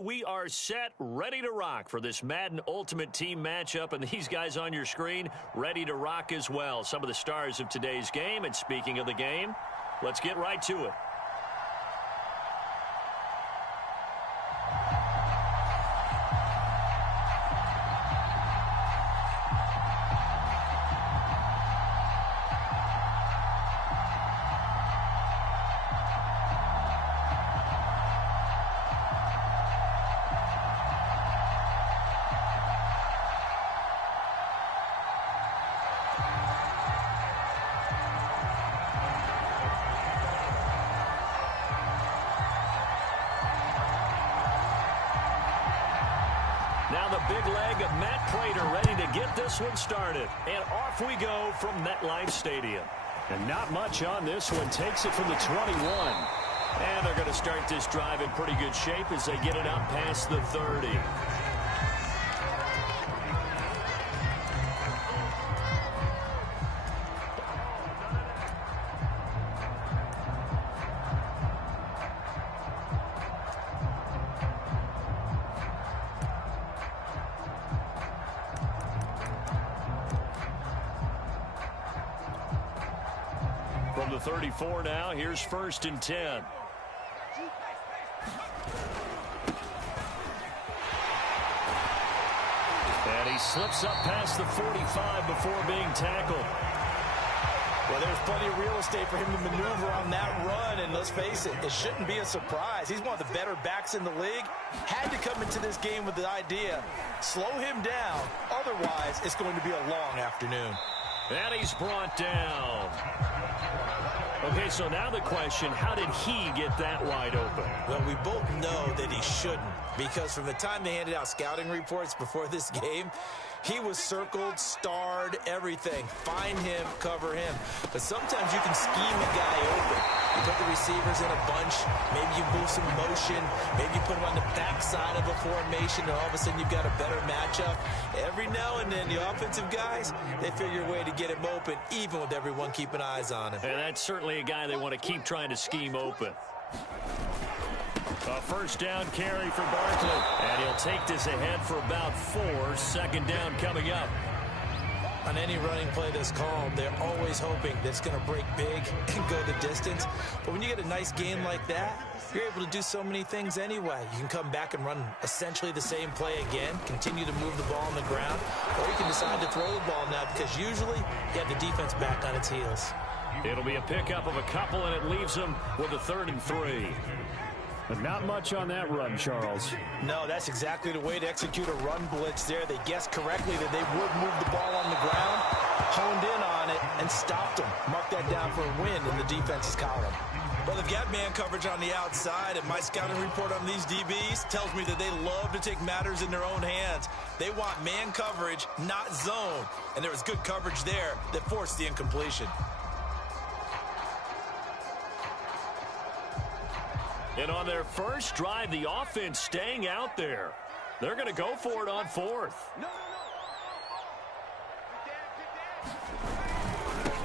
We are set, ready to rock for this Madden Ultimate Team matchup, and these guys on your screen ready to rock as well. Some of the stars of today's game, and speaking of the game, let's get right to it. Now the big leg of Matt Prater ready to get this one started. And off we go from MetLife Stadium. And not much on this one. Takes it from the 21. And they're going to start this drive in pretty good shape as they get it up past the 30. From the 34 now, here's 1st and 10. And he slips up past the 45 before being tackled. Well, there's plenty of real estate for him to maneuver on that run, and let's face it, it shouldn't be a surprise. He's one of the better backs in the league. Had to come into this game with the idea, slow him down, otherwise it's going to be a long afternoon. And he's brought down. Okay, so now the question, how did he get that wide open? Well, we both know that he shouldn't, because from the time they handed out scouting reports before this game, he was circled, starred, everything. Find him, cover him. But sometimes you can scheme a guy open. You put the receivers in a bunch. Maybe you move some motion. Maybe you put them on the backside of a formation, and all of a sudden you've got a better matchup. Every now and then, the offensive guys, they figure a way to get him open, even with everyone keeping eyes on him. And that's certainly a guy they want to keep trying to scheme open. A 1st down carry for Barkley. And he'll take this ahead for about 4. 2nd down coming up. On any running play that's called, they're always hoping that it's going to break big and go the distance. But when you get a nice game like that, you're able to do so many things anyway. You can come back and run essentially the same play again, continue to move the ball on the ground, or you can decide to throw the ball now because usually you have the defense back on its heels. It'll be a pickup of a couple, and it leaves them with a 3rd and 3. But not much on that run, Charles. No, that's exactly the way to execute a run blitz there. They guessed correctly that they would move the ball on the ground, honed in on it, and stopped them. Mark that down for a win in the defense's column. Well, they've got man coverage on the outside, and my scouting report on these DBs tells me that they love to take matters in their own hands. They want man coverage, not zone. And there was good coverage there that forced the incompletion. And on their first drive, the offense staying out there. They're going to go for it on 4th.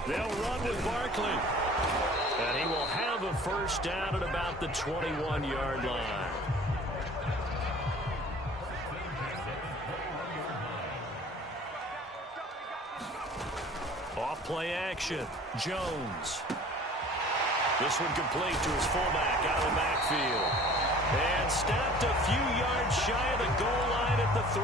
They'll run with Barkley. And he will have a 1st down at about the 21-yard line. Off play action. Jones. This one complete to his fullback out of the backfield. And stopped a few yards shy of the goal line at the 3.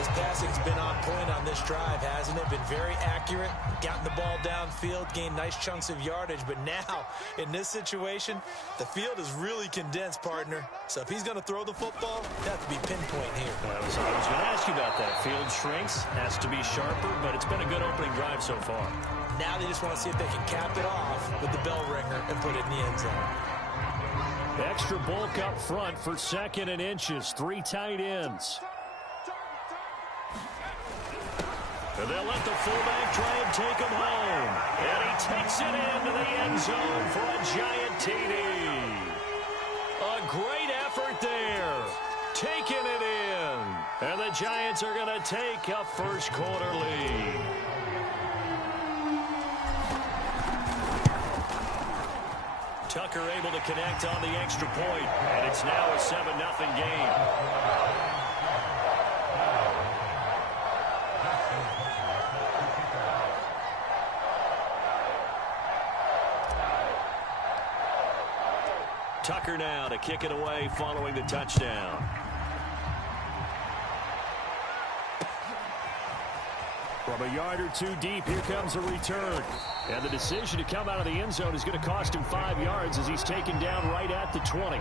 His passing's been on point on this drive, hasn't it? Been very accurate, gotten the ball downfield, gained nice chunks of yardage. But now, in this situation, the field is really condensed, partner. So if he's going to throw the football, it has to be pinpoint here. I was going to ask you about that. Field shrinks, has to be sharper, but it's been a good opening drive so far. Now they just want to see if they can cap it off with the bell ringer and put it in the end zone. Extra bulk up front for 2nd and inches. 3 tight ends. And they'll let the fullback try and take him home. And he takes it into the end zone for a giant TD. A great effort there. Taking it in. And the Giants are going to take a 1st quarter lead. Tucker able to connect on the extra point, and it's now a 7-0 game. Tucker now to kick it away following the touchdown. From a yard or two deep, here comes a return. And the decision to come out of the end zone is going to cost him 5 yards as he's taken down right at the 20.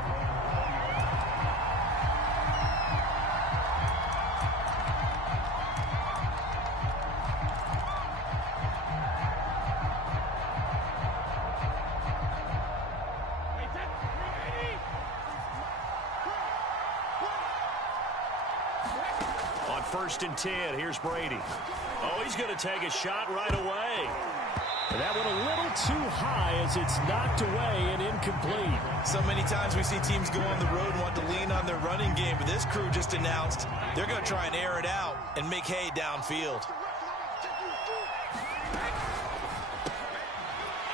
On 1st and 10, here's Brady. Oh, he's going to take a shot right away. And that one a little too high as it's knocked away and incomplete. So many times we see teams go on the road and want to lean on their running game, but this crew just announced they're going to try and air it out and make hay downfield.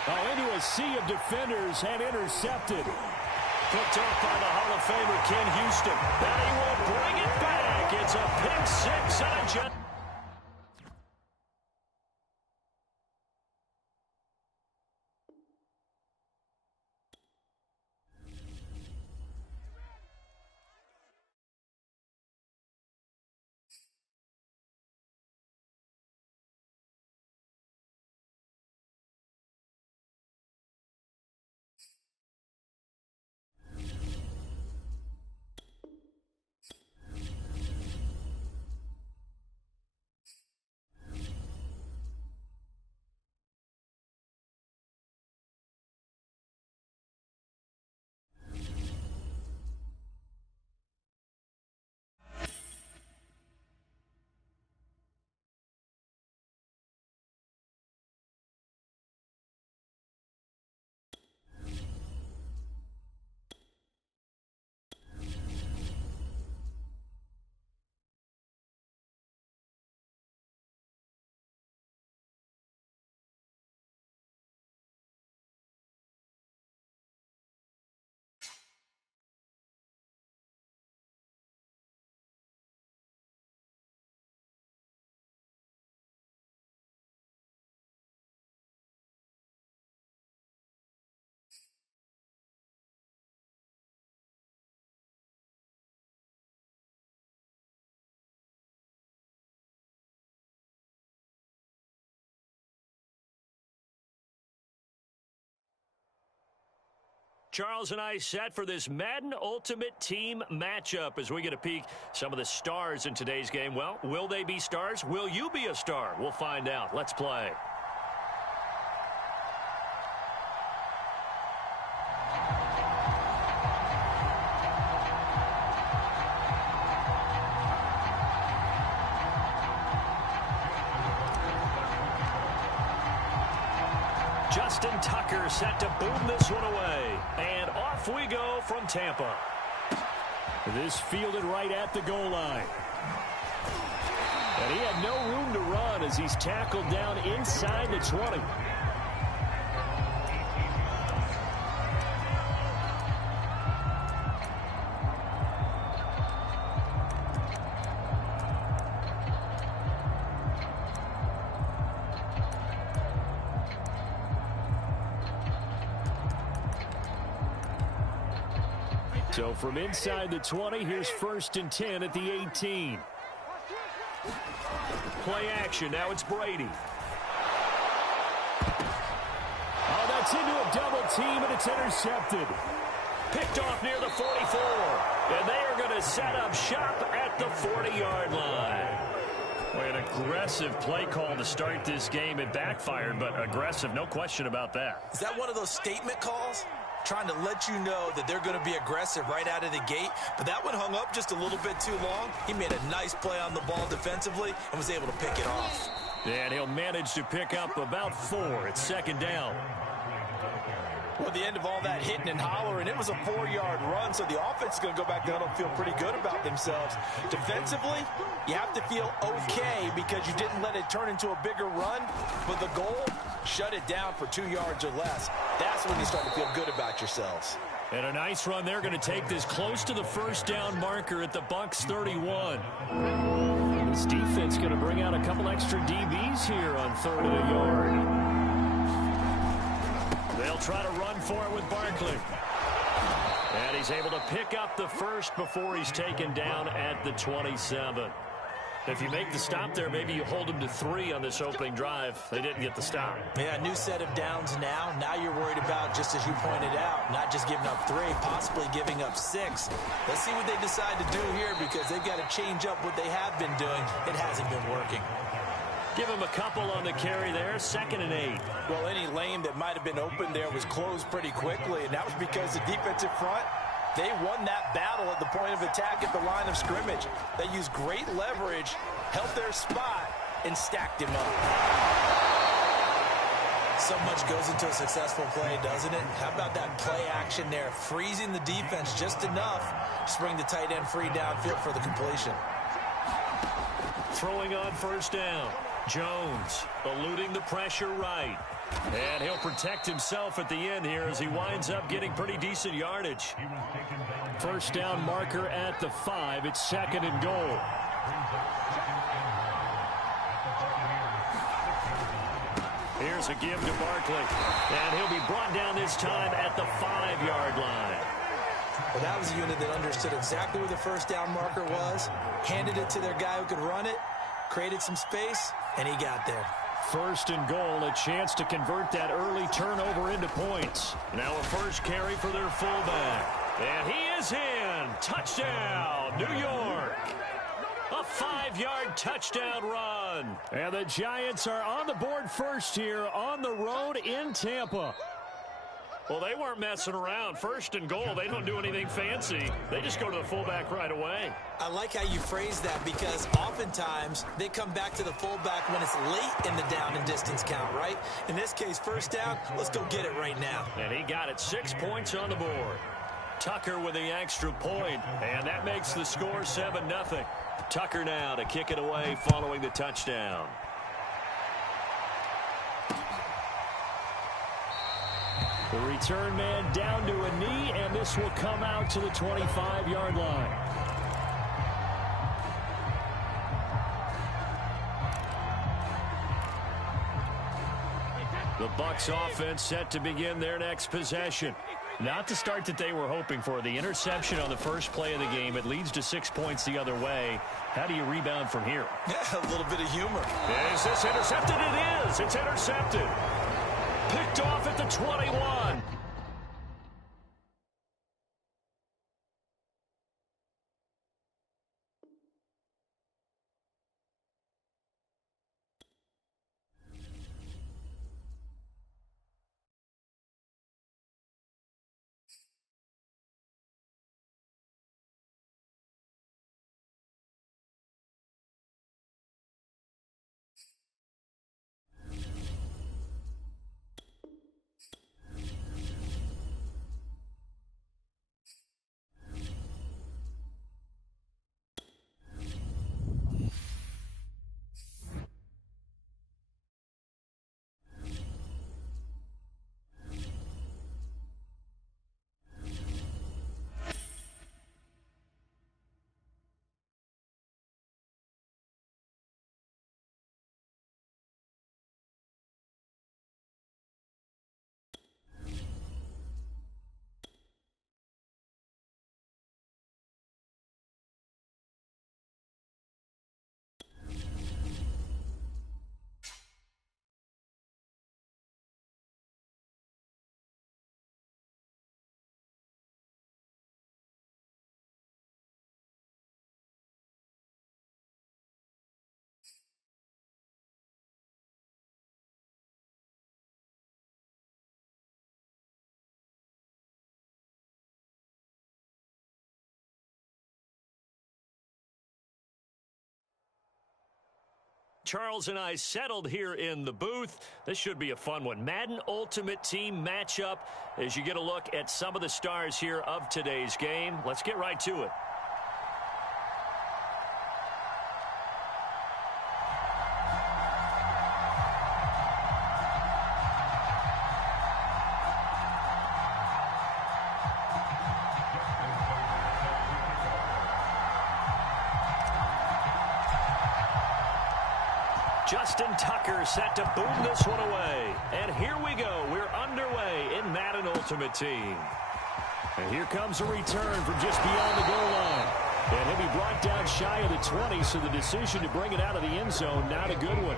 Oh, into a sea of defenders and intercepted. Picked off by the Hall of Famer Ken Houston. And he will bring it back. It's a pick six on a jet. Charles and I set for this Madden Ultimate Team matchup as we get a peek some of the stars in today's game. Well, will they be stars? Will you be a star? We'll find out. Let's play. Justin Tucker set to boom this one away. And off we go from Tampa. This fielded right at the goal line. And he had no room to run as he's tackled down inside the 20. So from inside the 20, here's 1st and 10 at the 18. Play action. Now it's Brady. Oh, that's into a double team, and it's intercepted. Picked off near the 44. And they are going to set up shop at the 40-yard line. Boy, an aggressive play call to start this game. It backfired, but aggressive, no question about that. Is that one of those statement calls? Trying to let you know that they're going to be aggressive right out of the gate. But that one hung up just a little bit too long. He made a nice play on the ball defensively and was able to pick it off. And he'll manage to pick up about 4. It's 2nd down. Well, the end of all that hitting and hollering, it was a 4-yard run, so the offense is going to go back down and feel pretty good about themselves. Defensively, you have to feel okay because you didn't let it turn into a bigger run, but the goal shut it down for 2 yards or less. That's when you start to feel good about yourselves. And a nice run. They're going to take this close to the first down marker at the Bucs 31. This defense going to bring out a couple extra DBs here on 3rd and a yard. They'll try to run for it with Barkley. And he's able to pick up the first before he's taken down at the 27. If you make the stop there, maybe you hold them to 3 on this opening drive. They didn't get the stop. Yeah, new set of downs now. Now you're worried about, just as you pointed out, not just giving up 3, possibly giving up 6. Let's see what they decide to do here, because they've got to change up what they have been doing. It hasn't been working. Give him a couple on the carry there. 2nd and 8. Well, any lane that might have been open there was closed pretty quickly, and that was because the defensive front, they won that battle at the point of attack at the line of scrimmage. They used great leverage, held their spot, and stacked him up. So much goes into a successful play, doesn't it? How about that play action there, freezing the defense just enough to bring the tight end free downfield for the completion. Throwing on 1st down. Jones eluding the pressure right. And he'll protect himself at the end here as he winds up getting pretty decent yardage. 1st down marker at the 5. It's 2nd and goal. Here's a give to Barkley. And he'll be brought down this time at the 5-yard line. Well, that was a unit that understood exactly where the 1st down marker was, handed it to their guy who could run it, created some space, and he got there. 1st and goal, a chance to convert that early turnover into points. Now a first carry for their fullback. And he is in. Touchdown, New York. A 5-yard touchdown run. And the Giants are on the board first here on the road in Tampa. Well, they weren't messing around. 1st and goal, they don't do anything fancy. They just go to the fullback right away. I like how you phrase that, because oftentimes they come back to the fullback when it's late in the down and distance count, right? In this case, 1st down, let's go get it right now. And he got it. 6 points on the board. Tucker with the extra point, and that makes the score 7-0. Tucker now to kick it away following the touchdown. The return man down to a knee, and this will come out to the 25-yard line. The Bucs offense set to begin their next possession. Not the start that they were hoping for. The interception on the first play of the game, it leads to 6 points the other way. How do you rebound from here? Yeah, a little bit of humor. Is this intercepted? It is. It's intercepted. Picked off at the 21. Charles and I settled here in the booth. This should be a fun one. Madden Ultimate Team matchup as you get a look at some of the stars here of today's game. Let's get right to it. Justin Tucker set to boom this one away. And here we go. We're underway in Madden Ultimate Team. And here comes a return from just beyond the goal line. And he'll be brought down shy of the 20, so the decision to bring it out of the end zone, not a good one.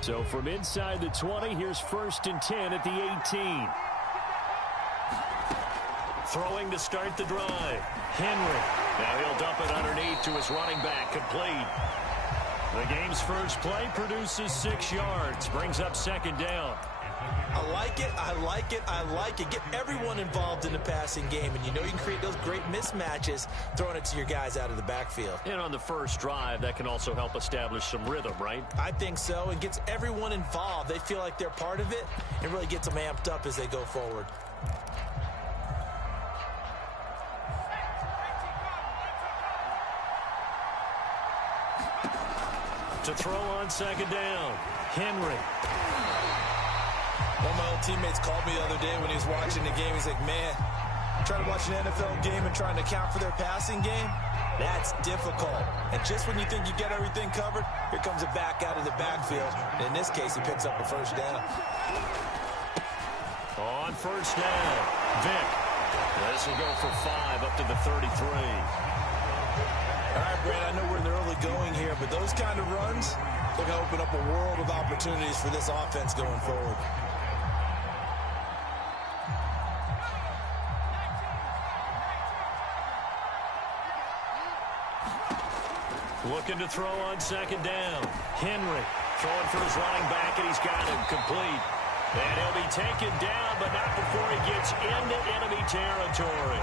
So from inside the 20, here's 1st and 10 at the 18. Throwing to start the drive. Henry. Now he'll dump it underneath to his running back. Complete. The game's first play produces 6 yards. Brings up 2nd down. I like it, I like it, I like it. Get everyone involved in the passing game, and you know you can create those great mismatches throwing it to your guys out of the backfield. And on the first drive, that can also help establish some rhythm, right? I think so, and gets everyone involved. They feel like they're part of it, and really gets them amped up as they go forward. To throw on 2nd down, Henry. One of my old teammates called me the other day when he was watching the game. He's like, man, trying to watch an NFL game and trying to account for their passing game, that's difficult. And just when you think you get everything covered, here comes a back out of the backfield. And in this case, he picks up a 1st down. On 1st down, Vick. This will go for 5 up to the 33. All right, Brad, I know we're in the early going here, but those kind of runs, they're going to open up a world of opportunities for this offense going forward. Looking to throw on 2nd down. Henry throwing for his running back, and he's got him complete. And he'll be taken down, but not before he gets into enemy territory.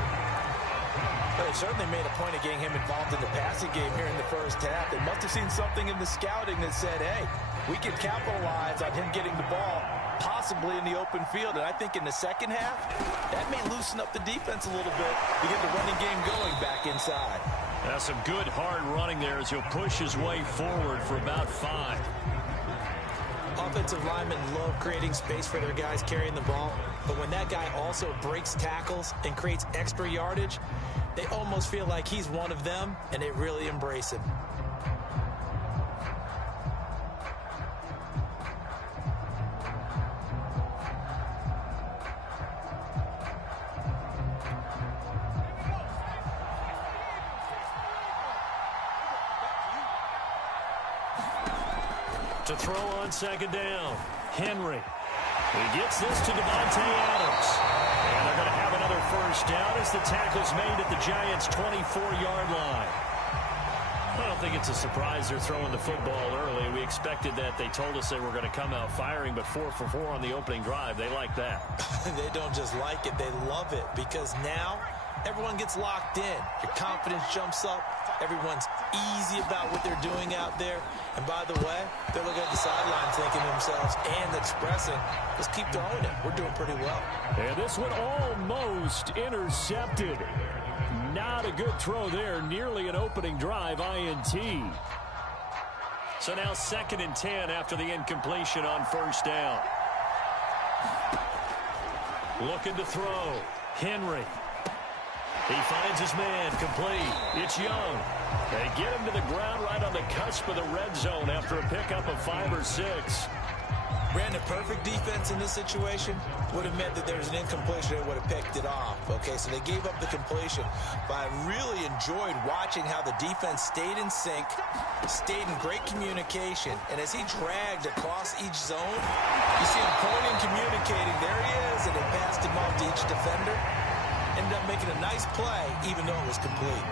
But they certainly made a point of getting him involved in the passing game here in the first half. They must have seen something in the scouting that said, hey, we can capitalize on him getting the ball, possibly in the open field. And I think in the second half, that may loosen up the defense a little bit to get the running game going back inside. That's some good hard running there as he'll push his way forward for about 5. Offensive linemen love creating space for their guys carrying the ball, but when that guy also breaks tackles and creates extra yardage, they almost feel like he's one of them, and they really embrace him. To throw on 2nd down, Henry. He gets this to Devontae Adams. And they're going to have another 1st down as the tackle's made at the Giants' 24-yard line. I don't think it's a surprise they're throwing the football early. We expected that. They told us they were going to come out firing, but 4 for 4 on the opening drive. They like that. They don't just like it, they love it, because now everyone gets locked in. Your confidence jumps up. Everyone's easy about what they're doing out there. And by the way, they're looking at the sidelines thinking to themselves and expressing, let's keep throwing it. We're doing pretty well. And this one almost intercepted. Not a good throw there. Nearly an opening drive INT. So now 2nd and 10 after the incompletion on 1st down. Looking to throw. Henry. He finds his man, complete. It's Young. They get him to the ground right on the cusp of the red zone after a pickup of 5 or 6. Ran a perfect defense in this situation would have meant that there was an incompletion. They would have picked it off. Okay, so they gave up the completion. But I really enjoyed watching how the defense stayed in sync, stayed in great communication. And as he dragged across each zone, you see him pointing, communicating. There he is, and they passed him off to each defender. Ended up making a nice play, even though it was complete.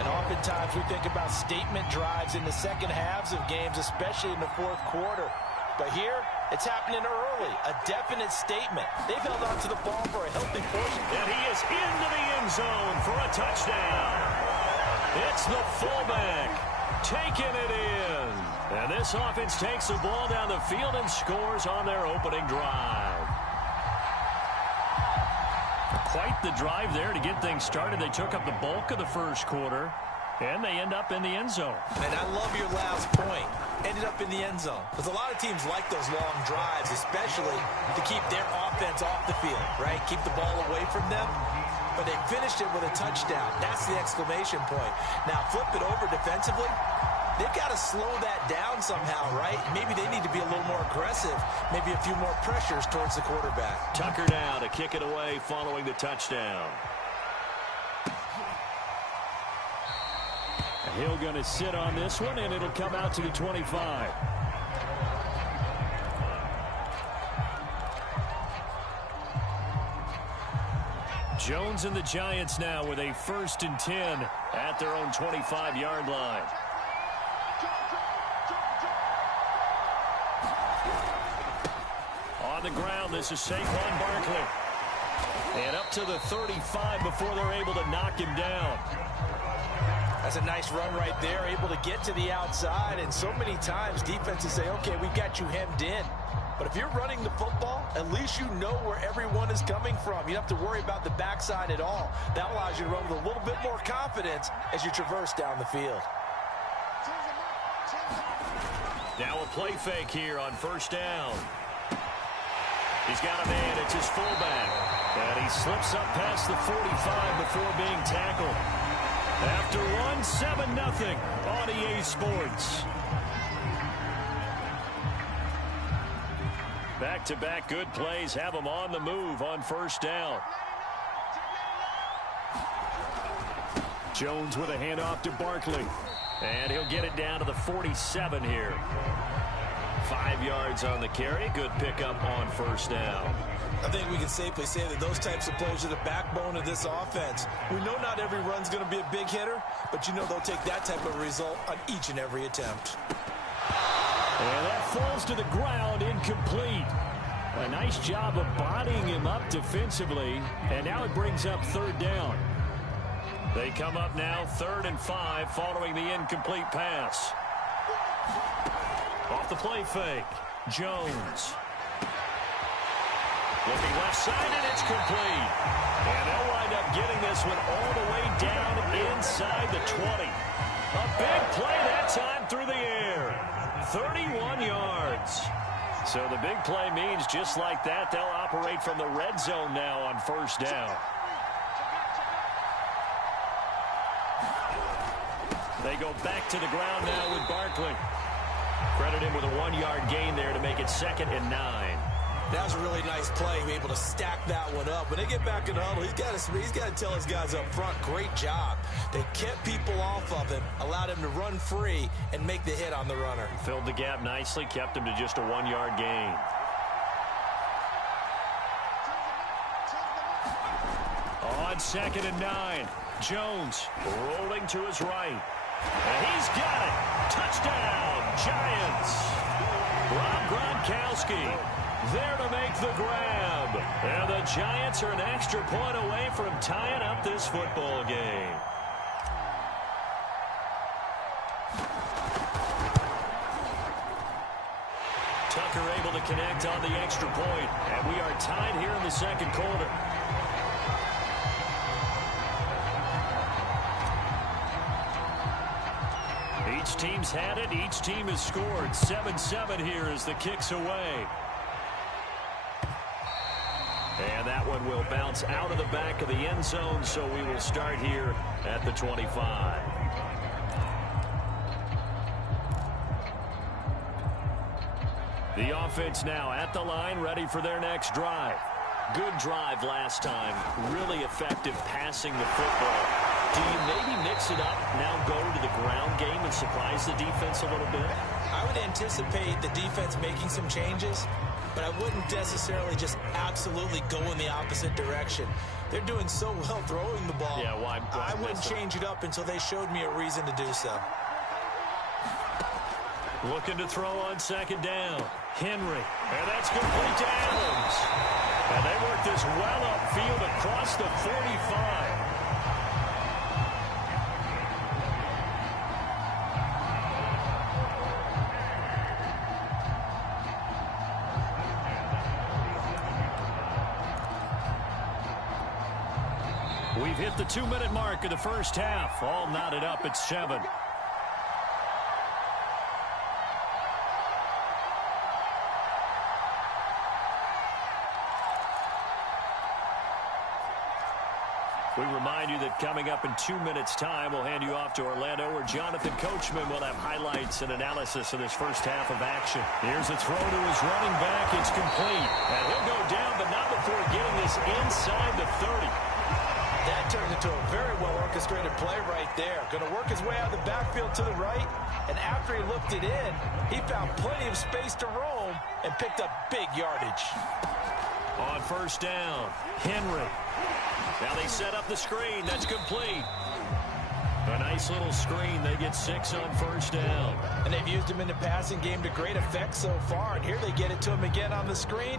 And oftentimes we think about statement drives in the second halves of games, especially in the 4th quarter. But here, it's happening early, a definite statement. They've held on to the ball for a healthy portion. And he is into the end zone for a touchdown. It's the fullback taking it in. And this offense takes the ball down the field and scores on their opening drive. Quite the drive there to get things started. They took up the bulk of the 1st quarter. And they end up in the end zone. And I love your last point. Ended up in the end zone. Because a lot of teams like those long drives, especially to keep their offense off the field, right? Keep the ball away from them. But they finished it with a touchdown. That's the exclamation point. Now flip it over defensively. They've got to slow that down somehow, right? Maybe they need to be a little more aggressive. Maybe a few more pressures towards the quarterback. Tucker down to kick it away following the touchdown. Hill going to sit on this one, and it'll come out to the 25. Jones and the Giants now with a 1st and 10 at their own 25-yard line. On the ground, this is Saquon Barkley. And up to the 35 before they're able to knock him down. That's a nice run right there, able to get to the outside. And so many times defenses say, okay, we've got you hemmed in. But if you're running the football, at least you know where everyone is coming from. You don't have to worry about the backside at all. That allows you to run with a little bit more confidence as you traverse down the field. Now a play fake here on 1st down. He's got a man. It's his fullback. And he slips up past the 45 before being tackled. After one, 7-0 on EA Sports. Back-to-back good plays have them on the move on 1st down. Jones with a handoff to Barkley. And he'll get it down to the 47 here. 5 yards on the carry. Good pickup on 1st down. I think we can safely say that those types of plays are the backbone of this offense. We know not every run's going to be a big hitter, but you know they'll take that type of result on each and every attempt. And that falls to the ground, incomplete. A nice job of bodying him up defensively, and now it brings up 3rd down. They come up now 3rd and 5 following the incomplete pass. Off the play fake, Jones. Looking left side, and it's complete. And they'll wind up getting this one all the way down inside the 20. A big play that time through the air. 31 yards. So the big play means just like that, they'll operate from the red zone now on 1st down. They go back to the ground now with Barkley. Credit him with a 1-yard gain there to make it 2nd and 9. That was a really nice play, able to stack that one up. When they get back in the huddle, he's got to tell his guys up front, great job. They kept people off of him, allowed him to run free and make the hit on the runner. Filled the gap nicely, kept him to just a 1-yard gain. On 2nd and 9, Jones rolling to his right. And he's got it. Touchdown, Giants. Rob Gronkowski there to make the grab. And the Giants are an extra point away from tying up this football game. Tucker able to connect on the extra point. And we are tied here in the 2nd quarter. Each team's had it. Each team has scored. 7-7 here as the kick's away. And that one will bounce out of the back of the end zone, so we will start here at the 25. The offense now at the line, ready for their next drive. Good drive last time. Really effective passing the football. Do you maybe mix it up, now go to the ground game and surprise the defense a little bit? I would anticipate the defense making some changes, but I wouldn't necessarily just absolutely go in the opposite direction. They're doing so well throwing the ball. Yeah, why I wouldn't change it up until they showed me a reason to do so. Looking to throw on 2nd down. Henry. And that's complete to Adams. And they work this well upfield across the 45. We've hit the 2-minute mark of the first half. All knotted up at 7. We remind you that coming up in 2 minutes' time, we'll hand you off to Orlando, where Jonathan Coachman will have highlights and analysis of this first half of action. Here's a throw to his running back. It's complete. And he'll go down, but not before getting this inside the 30. That turns into a very well-orchestrated play right there. Going to work his way out of the backfield to the right, and after he looked it in, he found plenty of space to roam and picked up big yardage. On first down, Henry. Now they set up the screen. That's complete. A nice little screen. They get 6 on first down. And they've used him in the passing game to great effect so far. And here they get it to him again on the screen,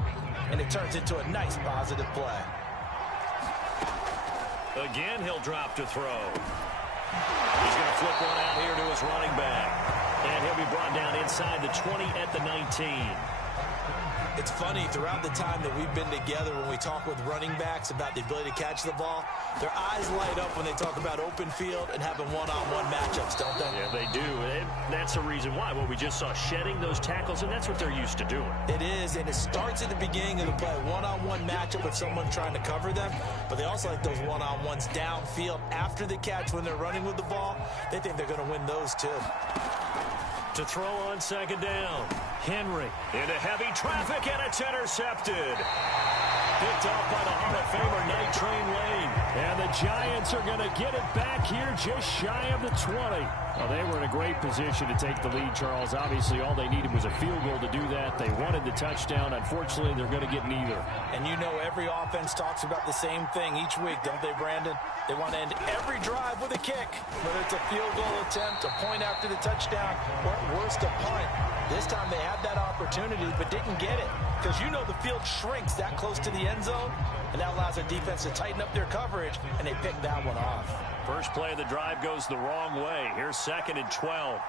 and it turns into a nice positive play. Again, he'll drop to throw. He's going to flip one out here to his running back. And he'll be brought down inside the 20 at the 19. It's funny, throughout the time that we've been together, when we talk with running backs about the ability to catch the ball, their eyes light up when they talk about open field and having one-on-one matchups, don't they? Yeah, they do. And that's the reason why. Well, we just saw shedding those tackles, and that's what they're used to doing. It is, and it starts at the beginning of the play. One-on-one matchup with someone trying to cover them, but they also like those one-on-ones downfield after the catch when they're running with the ball. They think they're going to win those, too. To throw on second down. Henry into heavy traffic, and it's intercepted. Picked off by the Hall of Famer Night Train Lane. And the Giants are going to get it back here just shy of the 20. Well, they were in a great position to take the lead, Charles. Obviously, all they needed was a field goal to do that. They wanted the touchdown. Unfortunately, they're going to get neither. And you know every offense talks about the same thing each week, don't they, Brandon? They want to end every drive with a kick, whether it's a field goal attempt, a point after the touchdown, or at worst, a punt. This time they had that opportunity but didn't get it, because you know the field shrinks that close to the end zone, and that allows their defense to tighten up their coverage, and they picked that one off. First play of the drive goes the wrong way. Here's 2nd and 12.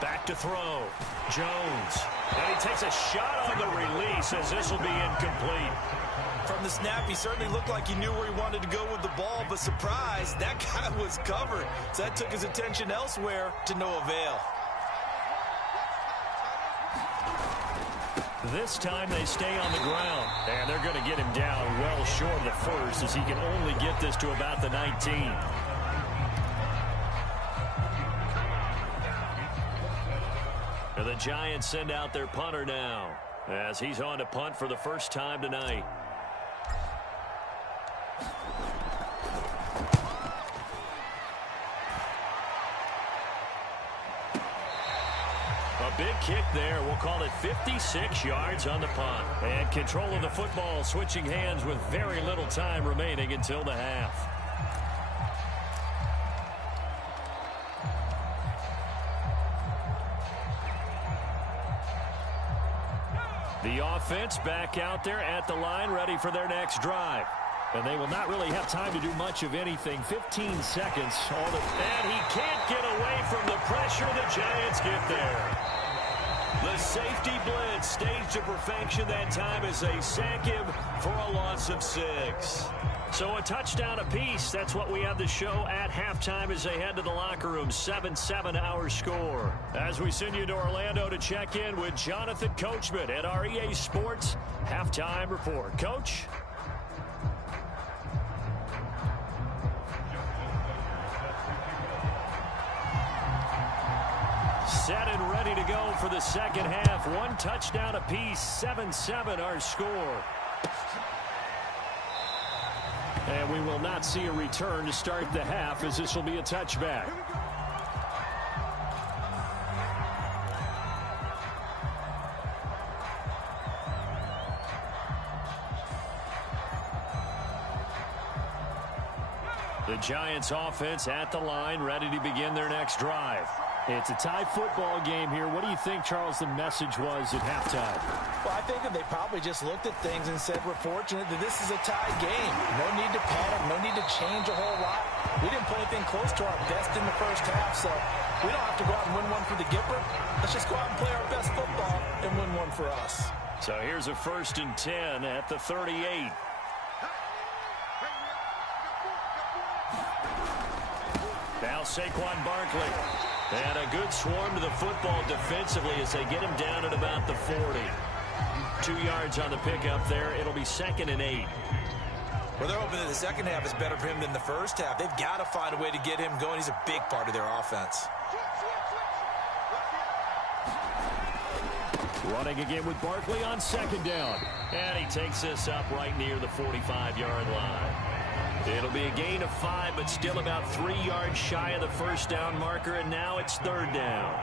Back to throw. Jones. And he takes a shot on the release as this will be incomplete. From the snap, he certainly looked like he knew where he wanted to go with the ball, but surprise, that guy was covered. So that took his attention elsewhere to no avail. This time they stay on the ground, and they're going to get him down well short of the first, as he can only get this to about the 19. And the Giants send out their punter now, as he's on to punt for the first time tonight. A big kick there. We'll call it 56 yards on the punt. And control of the football switching hands with very little time remaining until the half. The offense back out there at the line, ready for their next drive. And they will not really have time to do much of anything. 15 seconds. And he can't get away from the pressure. The Giants get there. The safety blitz staged to perfection that time as they sack him for a loss of 6. So a touchdown apiece. That's what we have to show at halftime as they head to the locker room. 7-7 our score. As we send you to Orlando to check in with Jonathan Coachman at our EA Sports Halftime Report. Coach? Set and ready to go for the second half. One touchdown apiece. 7-7 our score. And we will not see a return to start the half, as this will be a touchback. The Giants offense at the line, ready to begin their next drive. It's a tie football game here. What do you think, Charles, the message was at halftime? Well, I think that they probably just looked at things and said, we're fortunate that this is a tie game. No need to panic, no need to change a whole lot. We didn't play anything close to our best in the first half, so we don't have to go out and win one for the Gipper. Let's just go out and play our best football and win one for us. So here's a 1st and 10 at the 38. Saquon Barkley. And a good swarm to the football defensively as they get him down at about the 40. 2 yards on the pickup there. It'll be 2nd and 8. Well, they're hoping that the second half is better for him than the first half. They've got to find a way to get him going. He's a big part of their offense. Running again with Barkley on 2nd down. And he takes this up right near the 45-yard line. It'll be a gain of 5, but still about 3 yards shy of the first down marker, and now it's 3rd down.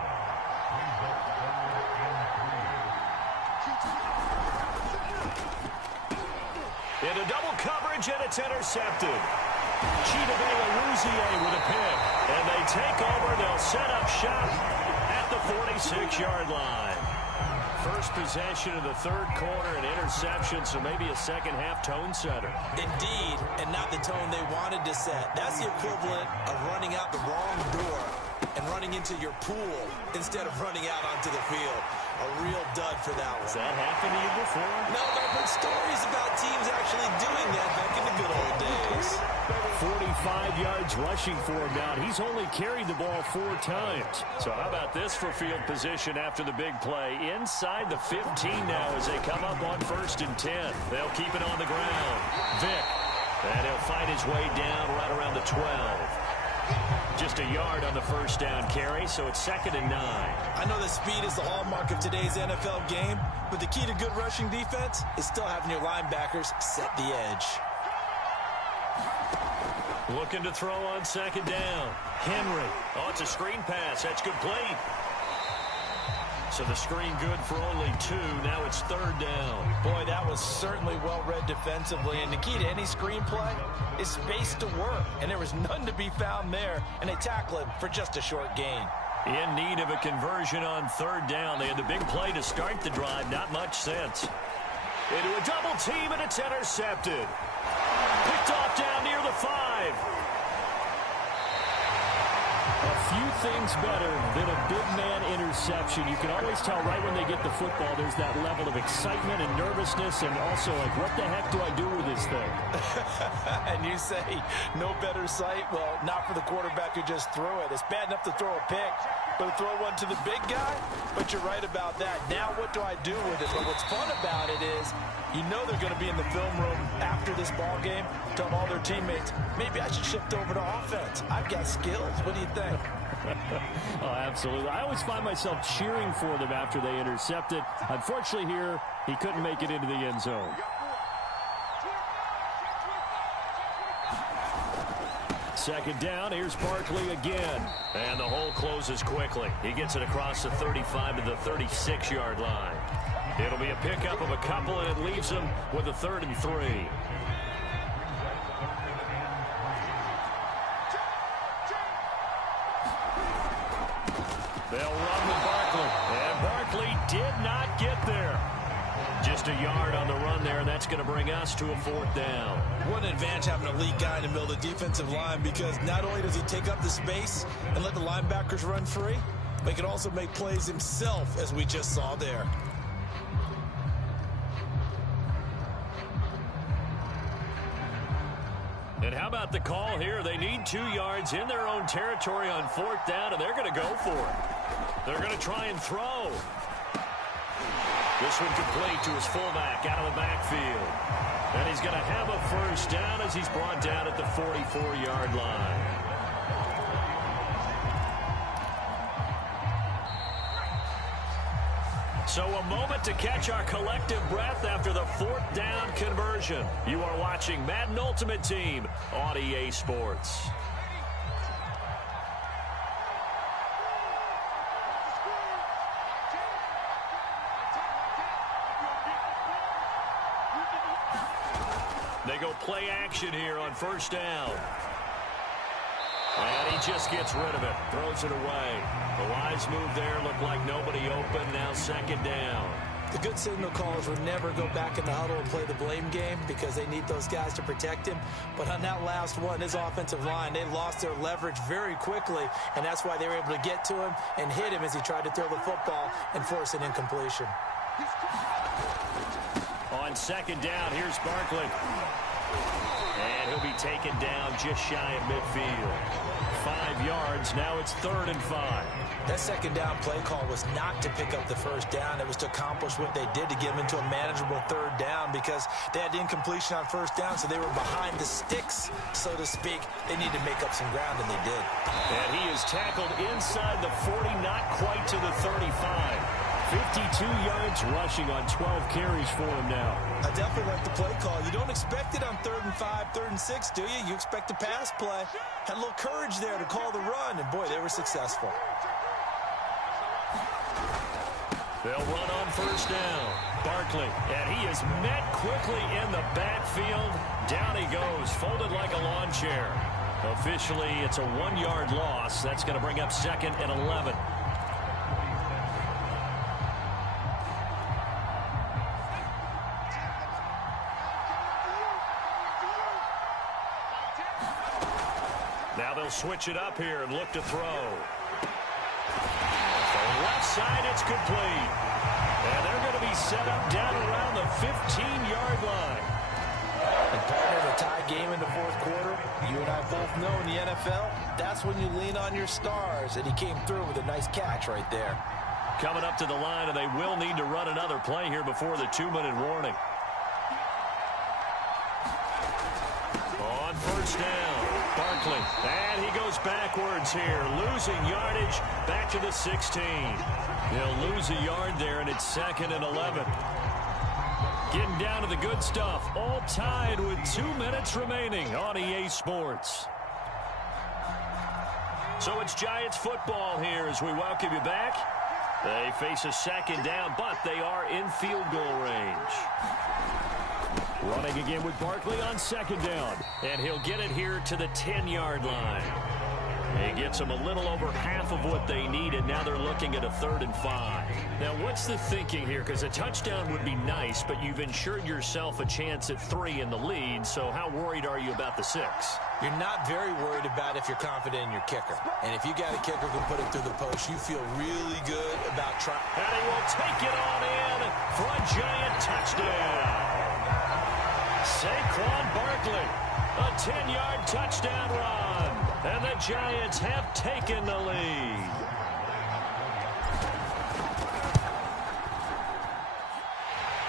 Into double coverage, and it's intercepted. Chidobe with a pick. And they take over. They'll set up shop at the 46-yard line. First possession of the 3rd quarter, an interception, so maybe a second-half tone setter. Indeed, and not the tone they wanted to set. That's the equivalent of running out the wrong door and running into your pool instead of running out onto the field. A real dud for that one. Has that happened to you before? No, but I've heard stories about teams actually doing that back in the good old days. 45 yards rushing for him now. He's only carried the ball 4 times. So how about this for field position after the big play? Inside the 15 now as they come up on 1st and 10. They'll keep it on the ground. Vick. And he'll fight his way down right around the 12. Just a yard on the first down carry, so it's 2nd and 9. I know that speed is the hallmark of today's NFL game, but the key to good rushing defense is still having your linebackers set the edge. Looking to throw on 2nd down. Henry. Oh, it's a screen pass. That's complete. So the screen good for only 2. Now it's 3rd down. Boy, that was certainly well read defensively. And the key to any screenplay is space to work. And there was none to be found there. And they tackle him for just a short gain. In need of a conversion on 3rd down. They had the big play to start the drive. Not much sense. Into a double team, and it's intercepted. Picked off down near the 5. A few things better than a big man interception. You can always tell right when they get the football, there's that level of excitement and nervousness, and also like, what the heck do I do with this thing? And you say, no better sight? Well, not for the quarterback who just threw it. It's bad enough to throw a pick, but to throw one to the big guy? But you're right about that. Now what do I do with it? But what's fun about it is, you know they're going to be in the film room after this ball game, telling all their teammates, maybe I should shift over to offense. I've got skills. What do you think? Oh, absolutely. I always find myself cheering for them after they intercept it. Unfortunately here, he couldn't make it into the end zone. Second down, here's Barkley again. And the hole closes quickly. He gets it across the 35 to the 36-yard line. It'll be a pickup of a couple, and it leaves him with a 3rd and 3. They'll run with Barkley. And Barkley did not get there. Just a yard on the run there, and that's going to bring us to a 4th down. What an advantage having an elite guy in the middle of the defensive line, because not only does he take up the space and let the linebackers run free, but he can also make plays himself, as we just saw there. And how about the call here? They need 2 yards in their own territory on 4th down, and they're going to go for it. They're going to try and throw. This one complete to his fullback out of the backfield. And he's going to have a first down as he's brought down at the 44-yard line. So a moment to catch our collective breath after the 4th down conversion. You are watching Madden Ultimate Team on EA Sports. They go play action here on 1st down. And he just gets rid of it, throws it away. The wise move there, looked like nobody open, now 2nd down. The good signal callers would never go back in the huddle and play the blame game because they need those guys to protect him. But on that last one, his offensive line, they lost their leverage very quickly, and that's why they were able to get to him and hit him as he tried to throw the football and force an incompletion. On 2nd down, here's Barkley. And he'll be taken down just shy of midfield. 5 yards. Now it's 3rd and 5. That second down play call was not to pick up the first down. It was to accomplish what they did to get them into a manageable 3rd down because they had incompletion on first down, so they were behind the sticks, so to speak. They needed to make up some ground, and they did. And he is tackled inside the 40, not quite to the 35. 52 yards rushing on 12 carries for him now. I definitely like the play call. You don't expect it on 3rd and 5, 3rd and 6, do you? You expect a pass play. Had a little courage there to call the run, and boy, they were successful. They'll run on first down. Barkley, and he is met quickly in the backfield. Down he goes, folded like a lawn chair. Officially, it's a 1-yard loss. That's going to bring up 2nd and 11. Now they'll switch it up here and look to throw. Left side, it's complete. And they're going to be set up down around the 15-yard line. And partner, the tie game in the 4th quarter, you and I both know in the NFL, that's when you lean on your stars. And he came through with a nice catch right there. Coming up to the line, and they will need to run another play here before the 2-minute warning. On first down, Barkley. And he goes backwards here, losing yardage back to the 16. He'll lose a yard there, and it's 2nd and 11. Getting down to the good stuff, all tied with 2 minutes remaining on EA Sports. So it's Giants football here as we welcome you back. They face a 2nd down, but they are in field goal range. Running again with Barkley on 2nd down. And he'll get it here to the 10-yard line. He gets them a little over half of what they needed. Now they're looking at a 3rd and 5. Now, what's the thinking here? Because a touchdown would be nice, but you've ensured yourself a chance at 3 in the lead. So how worried are you about the 6? You're not very worried about if you're confident in your kicker. And if you got a kicker who can put it through the post, you feel really good about trying. And he will take it on in for a Giant touchdown. Saquon Barkley, a 10-yard touchdown run. And the Giants have taken the lead.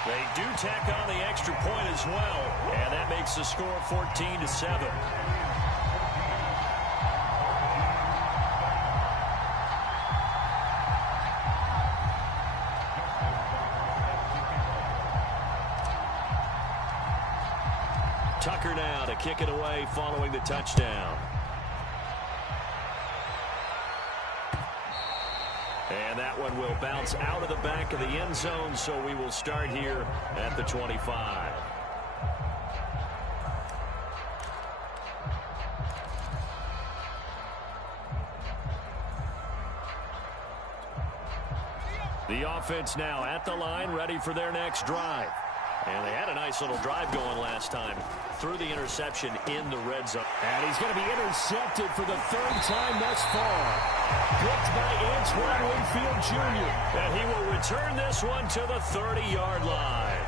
They do tack on the extra point as well. And that makes the score 14-7. Tucker now to kick it away following the touchdown. And that one will bounce out of the back of the end zone, so we will start here at the 25. The offense now at the line, ready for their next drive. And they had a nice little drive going last time. Threw the interception in the red zone. And he's going to be intercepted for the 3rd time thus far. Picked by Antoine Winfield Jr. And he will return this one to the 30-yard line.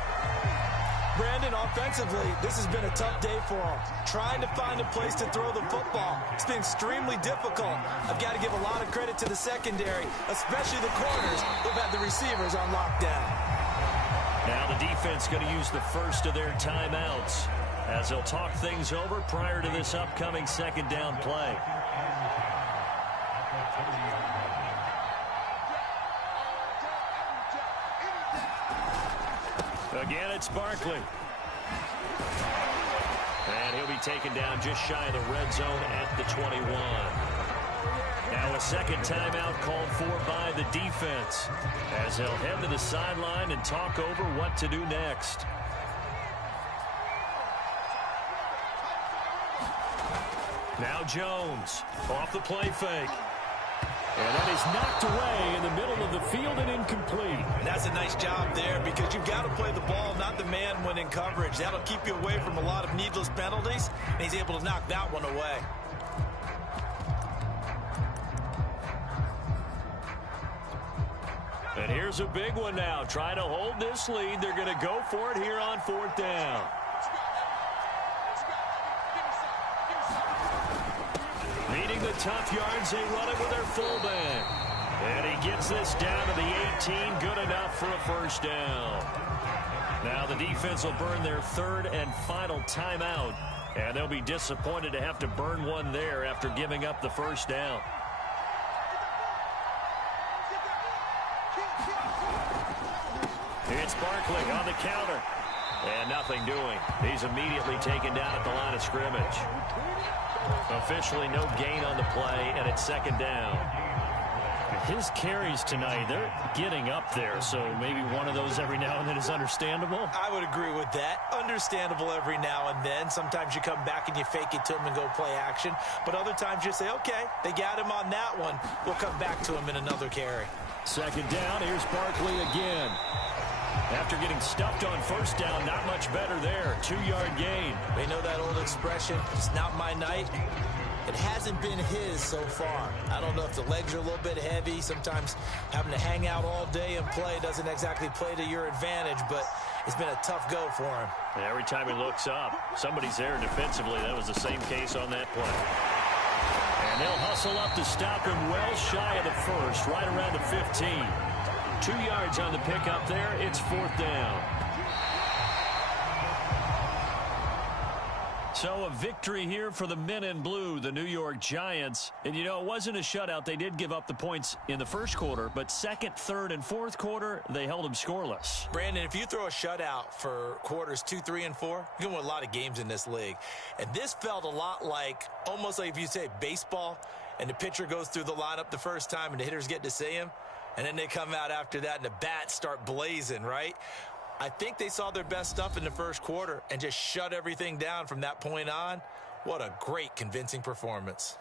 Brandon, offensively, this has been a tough day for him. Trying to find a place to throw the football. It's been extremely difficult. I've got to give a lot of credit to the secondary, especially the corners who've had the receivers on lockdown. Now the defense going to use the first of their timeouts as they'll talk things over prior to this upcoming 2nd down play. Again, it's Barkley. And he'll be taken down just shy of the red zone at the 21. Now a 2nd timeout called for by the defense as they'll head to the sideline and talk over what to do next. Now Jones off the play fake. And that is knocked away in the middle of the field and incomplete. And that's a nice job there because you've got to play the ball, not the man when in coverage. That'll keep you away from a lot of needless penalties, and he's able to knock that one away. And here's a big one now. Trying to hold this lead. They're going to go for it here on 4th down. needing the tough yards, they run it with their fullback. And he gets this down to the 18, good enough for a first down. Now the defense will burn their third and final timeout, and they'll be disappointed to have to burn one there after giving up the first down. It's Barkley on the counter. And nothing doing. He's immediately taken down at the line of scrimmage. Officially no gain on the play, and it's second down. His carries tonight, they're getting up there, so maybe one of those every now and then is understandable. I would agree with that. Understandable every now and then. Sometimes you come back and you fake it to him and go play action. But other times you say, okay, they got him on that one. We'll come back to him in another carry. Second down, here's Barkley again. After getting stuffed on first down, not much better there. 2-yard gain. They know that old expression, it's not my night. It hasn't been his so far. I don't know if the legs are a little bit heavy. Sometimes having to hang out all day and play doesn't exactly play to your advantage, but it's been a tough go for him. And every time he looks up, somebody's there defensively. That was the same case on that play. And they'll hustle up to stop him well shy of the first, right around the 15. 2 yards on the pickup there. It's fourth down. So a victory here for the men in blue, the New York Giants. And, you know, it wasn't a shutout. They did give up the points in the first quarter, but second, third, and fourth quarter, they held them scoreless. Brandon, if you throw a shutout for quarters 2, 3, and 4, you can win a lot of games in this league. And this felt a lot like, almost like if you say baseball, and the pitcher goes through the lineup the first time and the hitters get to see him, and then they come out after that and the bats start blazing, right? I think they saw their best stuff in the first quarter and just shut everything down from that point on. What a great, convincing performance.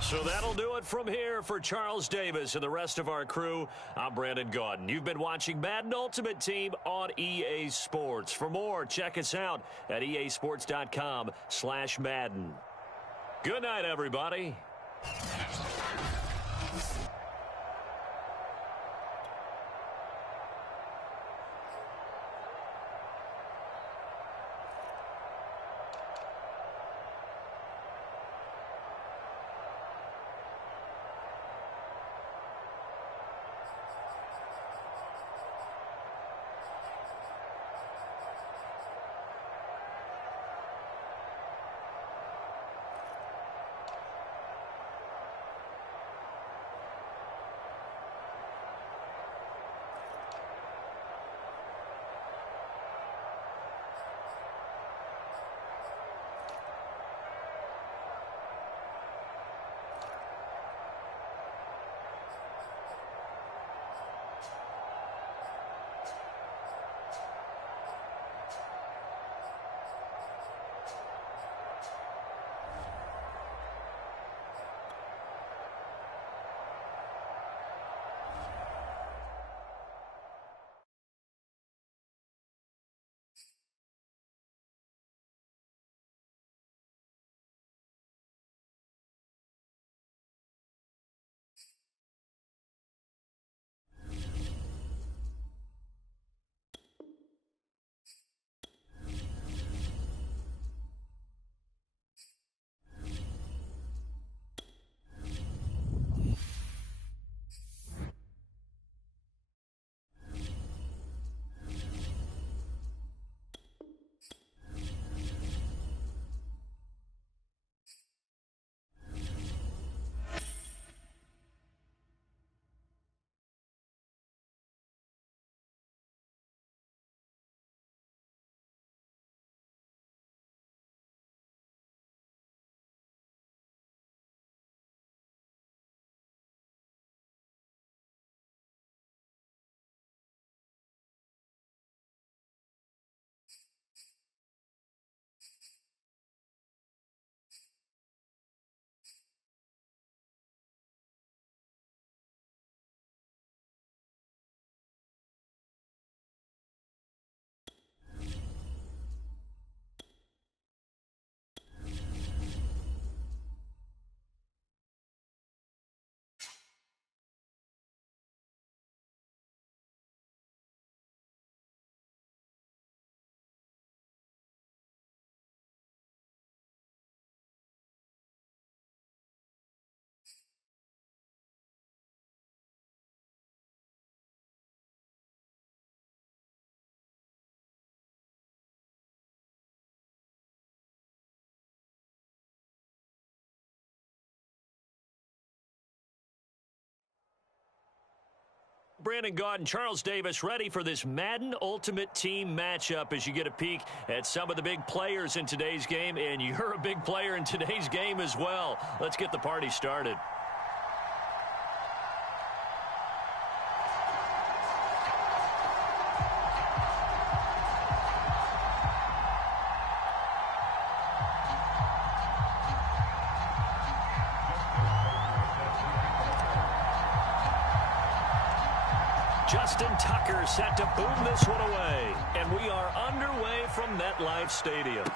So that'll do it from here for Charles Davis and the rest of our crew. I'm Brandon Gaudin. You've been watching Madden Ultimate Team on EA Sports. For more, check us out at easports.com/Madden. Good night, everybody. Brandon Gaud and Charles Davis ready for this Madden Ultimate Team matchup as you get a peek at some of the big players in today's game, and you're a big player in today's game as well. Let's get the party started. Justin Tucker set to boom this one away. And we are underway from MetLife Stadium.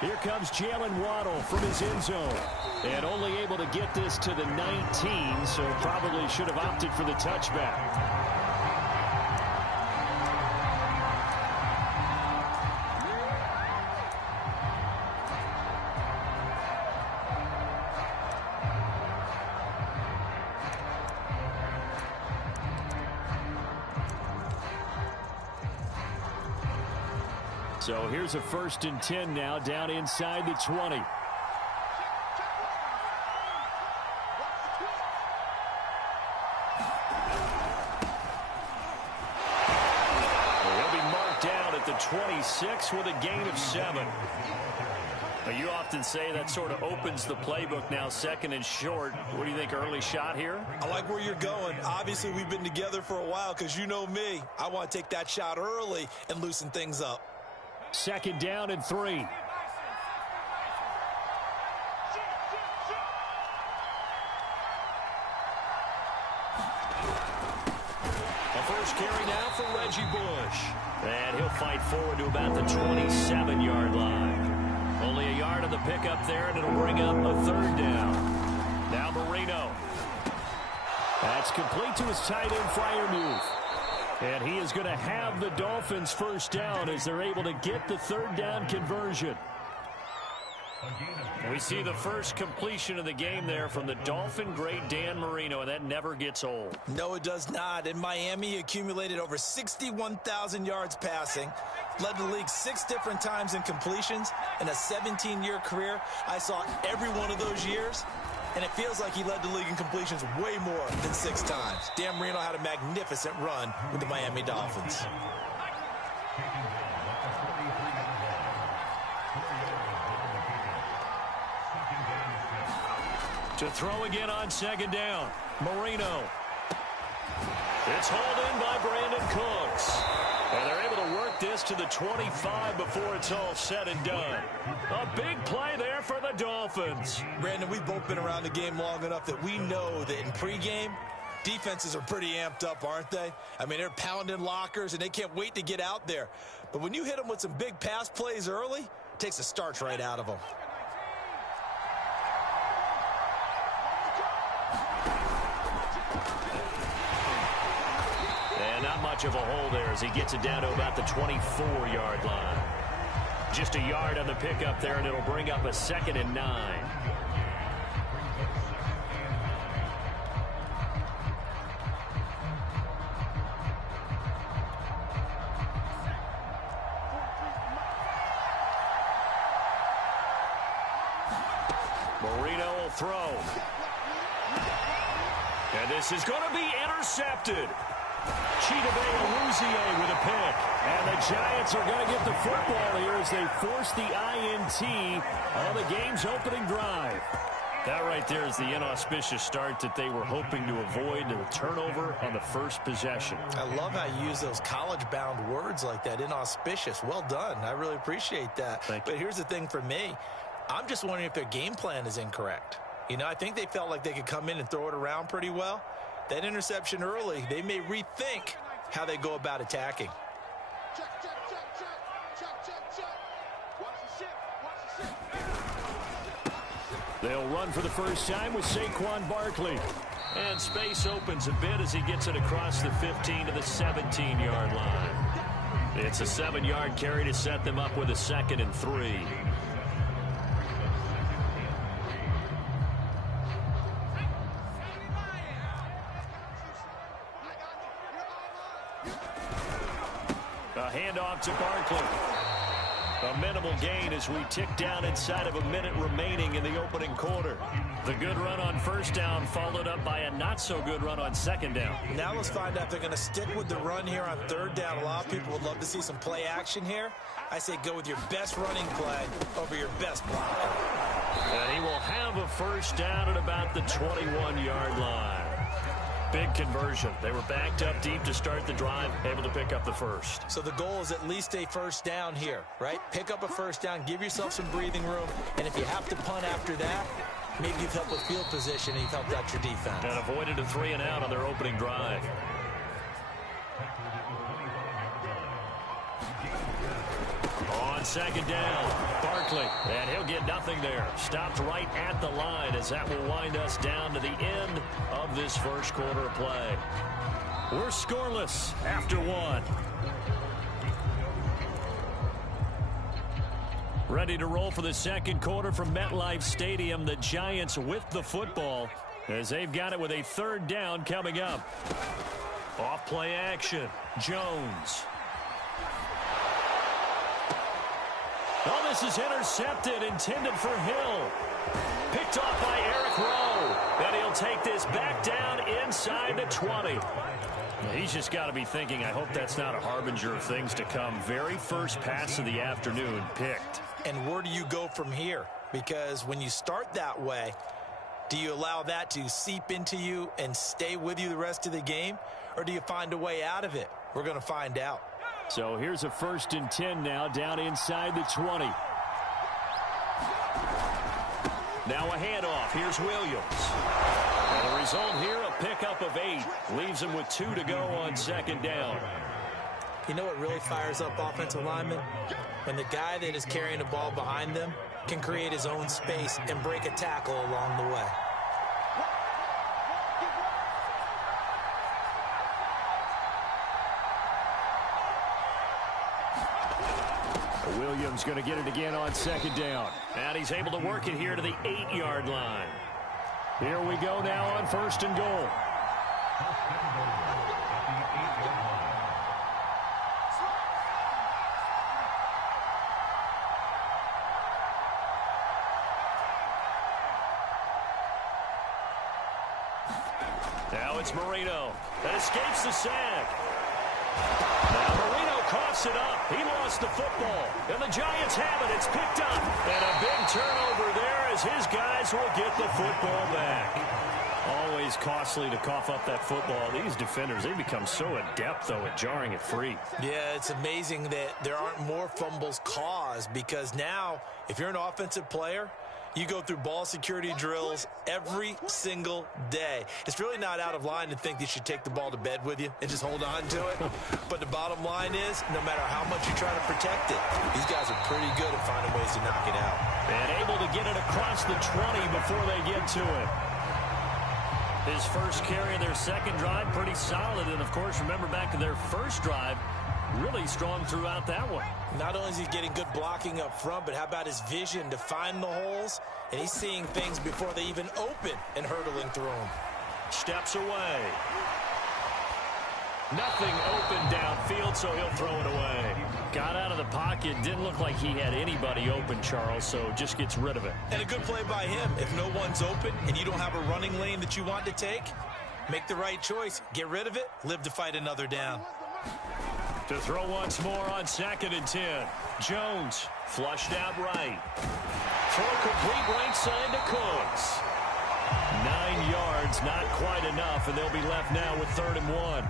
Here comes Jalen Waddle from his end zone. And only able to get this to the 19, so probably should have opted for the touchback. So here's a 1st and 10 now, down inside the 20. He'll be marked down at the 26 with a gain of 7. But you often say that sort of opens the playbook now, 2nd and short. What do you think, early shot here? I like where you're going. Obviously, we've been together for a while because you know me. I want to take that shot early and loosen things up. 2nd down and 3. A first carry now for Reggie Bush. And he'll fight forward to about the 27-yard line. Only a yard on the pickup there, and it'll bring up a 3rd down. Now Marino. That's complete to his tight end flyer move. And he is going to have the Dolphins' 1st down as they're able to get the 3rd down conversion. We see the first completion of the game there from the Dolphin great Dan Marino, and that never gets old. No, it does not. In Miami, he accumulated over 61,000 yards passing, led the league 6 different times in completions. In a 17-year career, I saw every one of those years, and it feels like he led the league in completions way more than 6 times. Dan Marino had a magnificent run with the Miami Dolphins. To throw again on 2nd down. Marino. It's hauled in by Brandon Cooks. And they're able to work this to the 25 before it's all said and done. A big play there for the Dolphins. Brandon, we've both been around the game long enough that we know that in pregame, defenses are pretty amped up, aren't they? I mean, they're pounding lockers, and they can't wait to get out there. But when you hit them with some big pass plays early, it takes the starch right out of them. Not much of a hole there as he gets it down to about the 24-yard line. Just a yard on the pickup there, and it'll bring up a 2nd and 9. Marino will throw. And this is going to be intercepted. Chidobe with a pick. And the Giants are going to get the football here as they force the INT on the game's opening drive. That right there is the inauspicious start that they were hoping to avoid, the turnover on the first possession. I love how you use those college-bound words like that, inauspicious. Well done. I really appreciate that. Thank you. But here's the thing for me. I'm just wondering if their game plan is incorrect. You know, I think they felt like they could come in and throw it around pretty well. That interception early, they may rethink how they go about attacking. They'll run for the first time with Saquon Barkley. And space opens a bit as he gets it across the 15 to the 17-yard line. It's a 7-yard carry to set them up with a 2nd and 3. A handoff to Barkley. A minimal gain as we tick down inside of a minute remaining in the opening quarter. The good run on first down followed up by a not-so-good run on second down. Now let's find out if they're going to stick with the run here on third down. A lot of people would love to see some play action here. I say go with your best running play over your best blocker. And he will have a first down at about the 21-yard line. Big conversion. They were backed up deep to start the drive, able to pick up the first. So the goal is at least a first down here, right? Pick up a first down, give yourself some breathing room, and if you have to punt after that, maybe you've helped with field position and you've helped out your defense. And avoided a 3 and out on their opening drive. On second down, Barkley, and he'll get nothing there. Stopped right at the line as that will wind us down to the end of this first quarter of play. We're scoreless after one. Ready to roll for the second quarter from MetLife Stadium. The Giants with the football as they've got it with a third down coming up. Off play action, Jones. Oh, this is intercepted, intended for Hill. Picked off by Eric Rowe. And he'll take this back down inside the 20. He's just got to be thinking, I hope that's not a harbinger of things to come. Very first pass of the afternoon picked. And where do you go from here? Because when you start that way, do you allow that to seep into you and stay with you the rest of the game? Or do you find a way out of it? We're going to find out. So here's a 1st and 10 now down inside the 20. Now a handoff. Here's Williams. And the result here, a pickup of 8. Leaves him with 2 to go on second down. You know what really fires up offensive linemen? When the guy that is carrying the ball behind them can create his own space and break a tackle along the way. Williams going to get it again on second down. And he's able to work it here to the 8-yard line. Here we go now on 1st and goal. Now it's Marino that escapes the sack. Now Marino coughs it up. He lost the football. And the Giants have it. It's picked up. And a big turnover there as his guys will get the football back. Always costly to cough up that football. These defenders, they become so adept, though, at jarring it free. Yeah, it's amazing that there aren't more fumbles caused because now, if you're an offensive player, you go through ball security drills every single day. It's really not out of line to think you should take the ball to bed with you and just hold on to it. But the bottom line is, no matter how much you try to protect it, these guys are pretty good at finding ways to knock it out. And able to get it across the 20 before they get to it. His first carry of their second drive, pretty solid. And, of course, remember back to their first drive, really strong throughout that one. Not only is he getting good blocking up front, but how about his vision to find the holes? And he's seeing things before they even open and hurdling through them. Steps away. Nothing open downfield, so he'll throw it away. Got out of the pocket. Didn't look like he had anybody open, Charles, so just gets rid of it. And a good play by him. If no one's open and you don't have a running lane that you want to take, make the right choice. Get rid of it. Live to fight another down. To throw once more on 2nd and 10. Jones flushed out right. Throw complete right side to Cooks. 9 yards, not quite enough, and they'll be left now with 3rd and 1.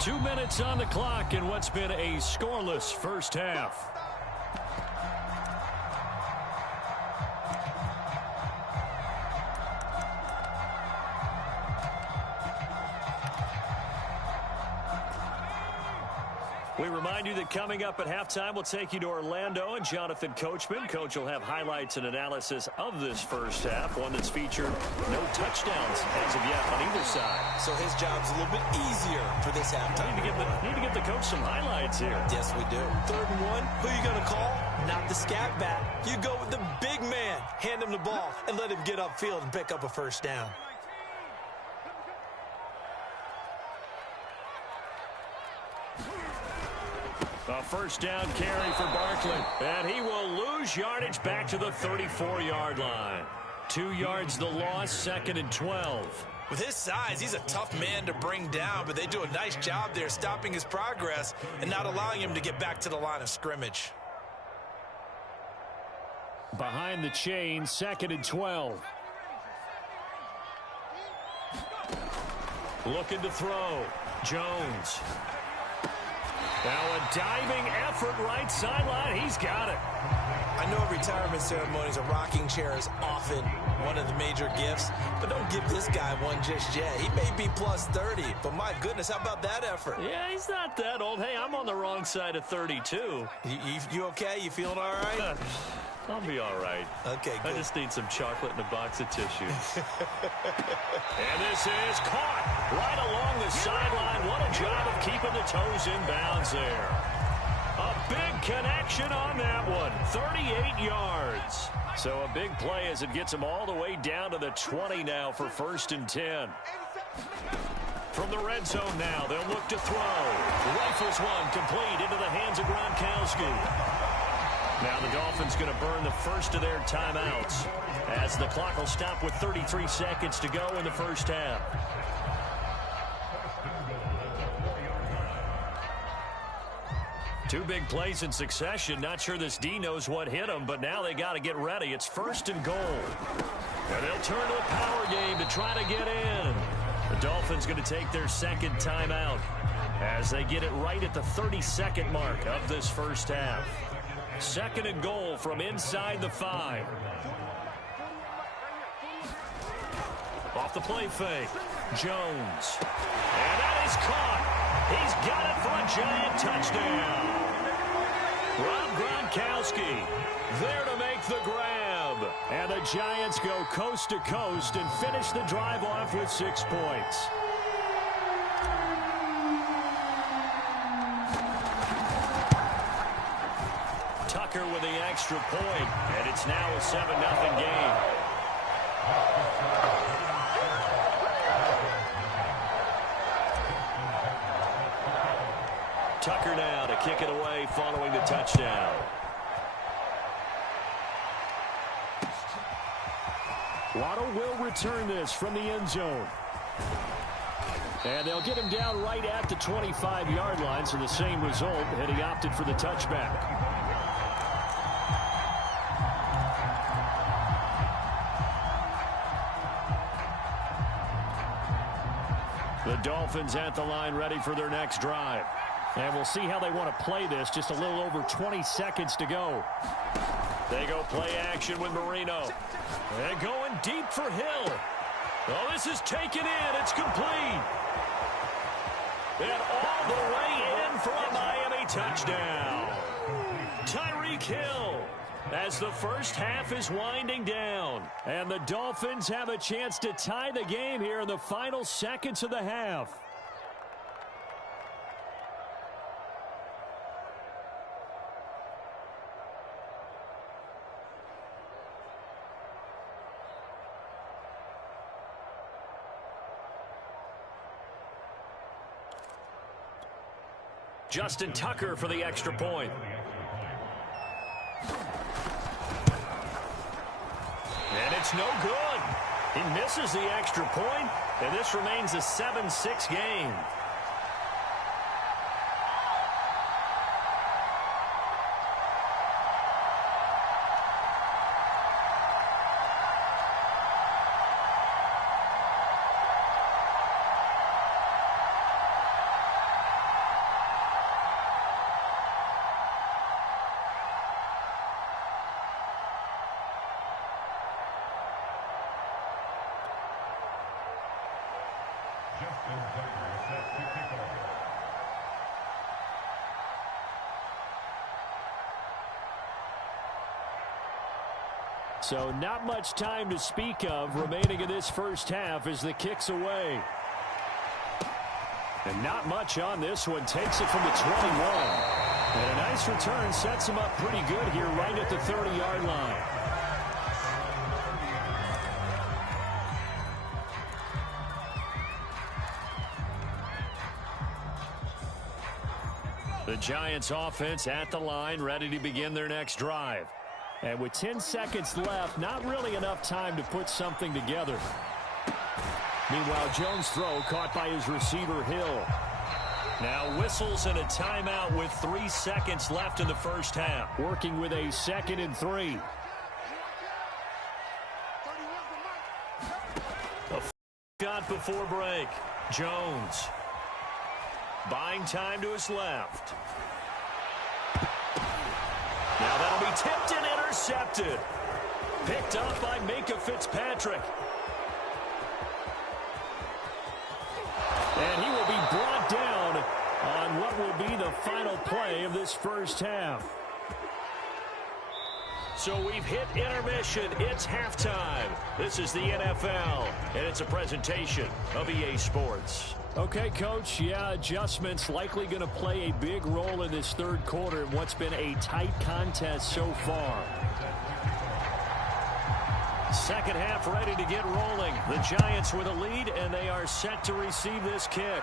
2 minutes on the clock in what's been a scoreless first half. We remind you that coming up at halftime, we'll take you to Orlando and Jonathan Coachman. Coach will have highlights and analysis of this first half, one that's featured no touchdowns as of yet on either side. So his job's a little bit easier for this halftime. Need to give the coach some highlights here. Yes, we do. 3rd and 1, who you going to call? Not the scat back. You go with the big man. Hand him the ball and let him get upfield and pick up a first down. first down carry for Barkley. And he will lose yardage back to the 34-yard line. 2 yards the loss, 2nd and 12. With his size, he's a tough man to bring down, but they do a nice job there stopping his progress and not allowing him to get back to the line of scrimmage. Behind the chain, 2nd and 12. Looking to throw. Jones. Now a diving effort right sideline. He's got it. I know retirement ceremonies, a rocking chair is often one of the major gifts, but don't give this guy one just yet. He may be plus 30, but my goodness, how about that effort? Yeah, he's not that old. Hey, I'm on the wrong side of 32. You okay? You feeling all right? I'll be all right. Okay, good. I just need some chocolate and a box of tissues. And this is caught right along the sideline. What a job of keeping the toes in bounds there. A big connection on that one. 38 yards. So a big play as it gets him all the way down to the 20 now for 1st and 10. From the red zone now, they'll look to throw. Rifles one complete into the hands of Gronkowski. Now the Dolphins going to burn the first of their timeouts as the clock will stop with 33 seconds to go in the first half. Two big plays in succession. Not sure this D knows what hit him, but now they got to get ready. It's 1st and goal. And they'll turn to a power game to try to get in. The Dolphins going to take their 2nd timeout as they get it right at the 32nd mark of this first half. 2nd and goal from inside the 5. Off the play fake. Jones. And that is caught. He's got it for a giant touchdown. Rob Gronkowski there to make the grab. And the Giants go coast to coast and finish the drive off with 6 points. Tucker with the extra point, and it's now a 7-0 game. Tucker now to kick it away following the touchdown. Waddle will return this from the end zone. And they'll get him down right at the 25-yard line, so the same result, and he opted for the touchback. The Dolphins at the line ready for their next drive. And we'll see how they want to play this. Just a little over 20 seconds to go. They go play action with Marino. They're going deep for Hill. Oh, this is taken in. It's complete. And all the way in for a Miami touchdown. Tyreek Hill as the first half is winding down. And the Dolphins have a chance to tie the game here in the final seconds of the half. Justin Tucker for the extra point. And it's no good. He misses the extra point, and this remains a 7-6 game. So not much time to speak of remaining in this first half as the kick's away. And not much on this one. Takes it from the 21. And a nice return sets him up pretty good here right at the 30-yard line. The Giants offense at the line, ready to begin their next drive. And with 10 seconds left, not really enough time to put something together. Meanwhile, Jones' throw caught by his receiver, Hill. Now whistles and a timeout with 3 seconds left in the first half. Working with a 2nd and 3. A shot before break. Jones. Buying time to his left. Now that'll be tipped and intercepted. Picked up by Minkah Fitzpatrick. And he will be brought down on what will be the final play of this first half. So we've hit intermission. It's halftime. This is the NFL, and it's a presentation of EA Sports. Okay, Coach, adjustments likely going to play a big role in this third quarter in what's been a tight contest so far. Second half ready to get rolling. The Giants with a lead, and they are set to receive this kick.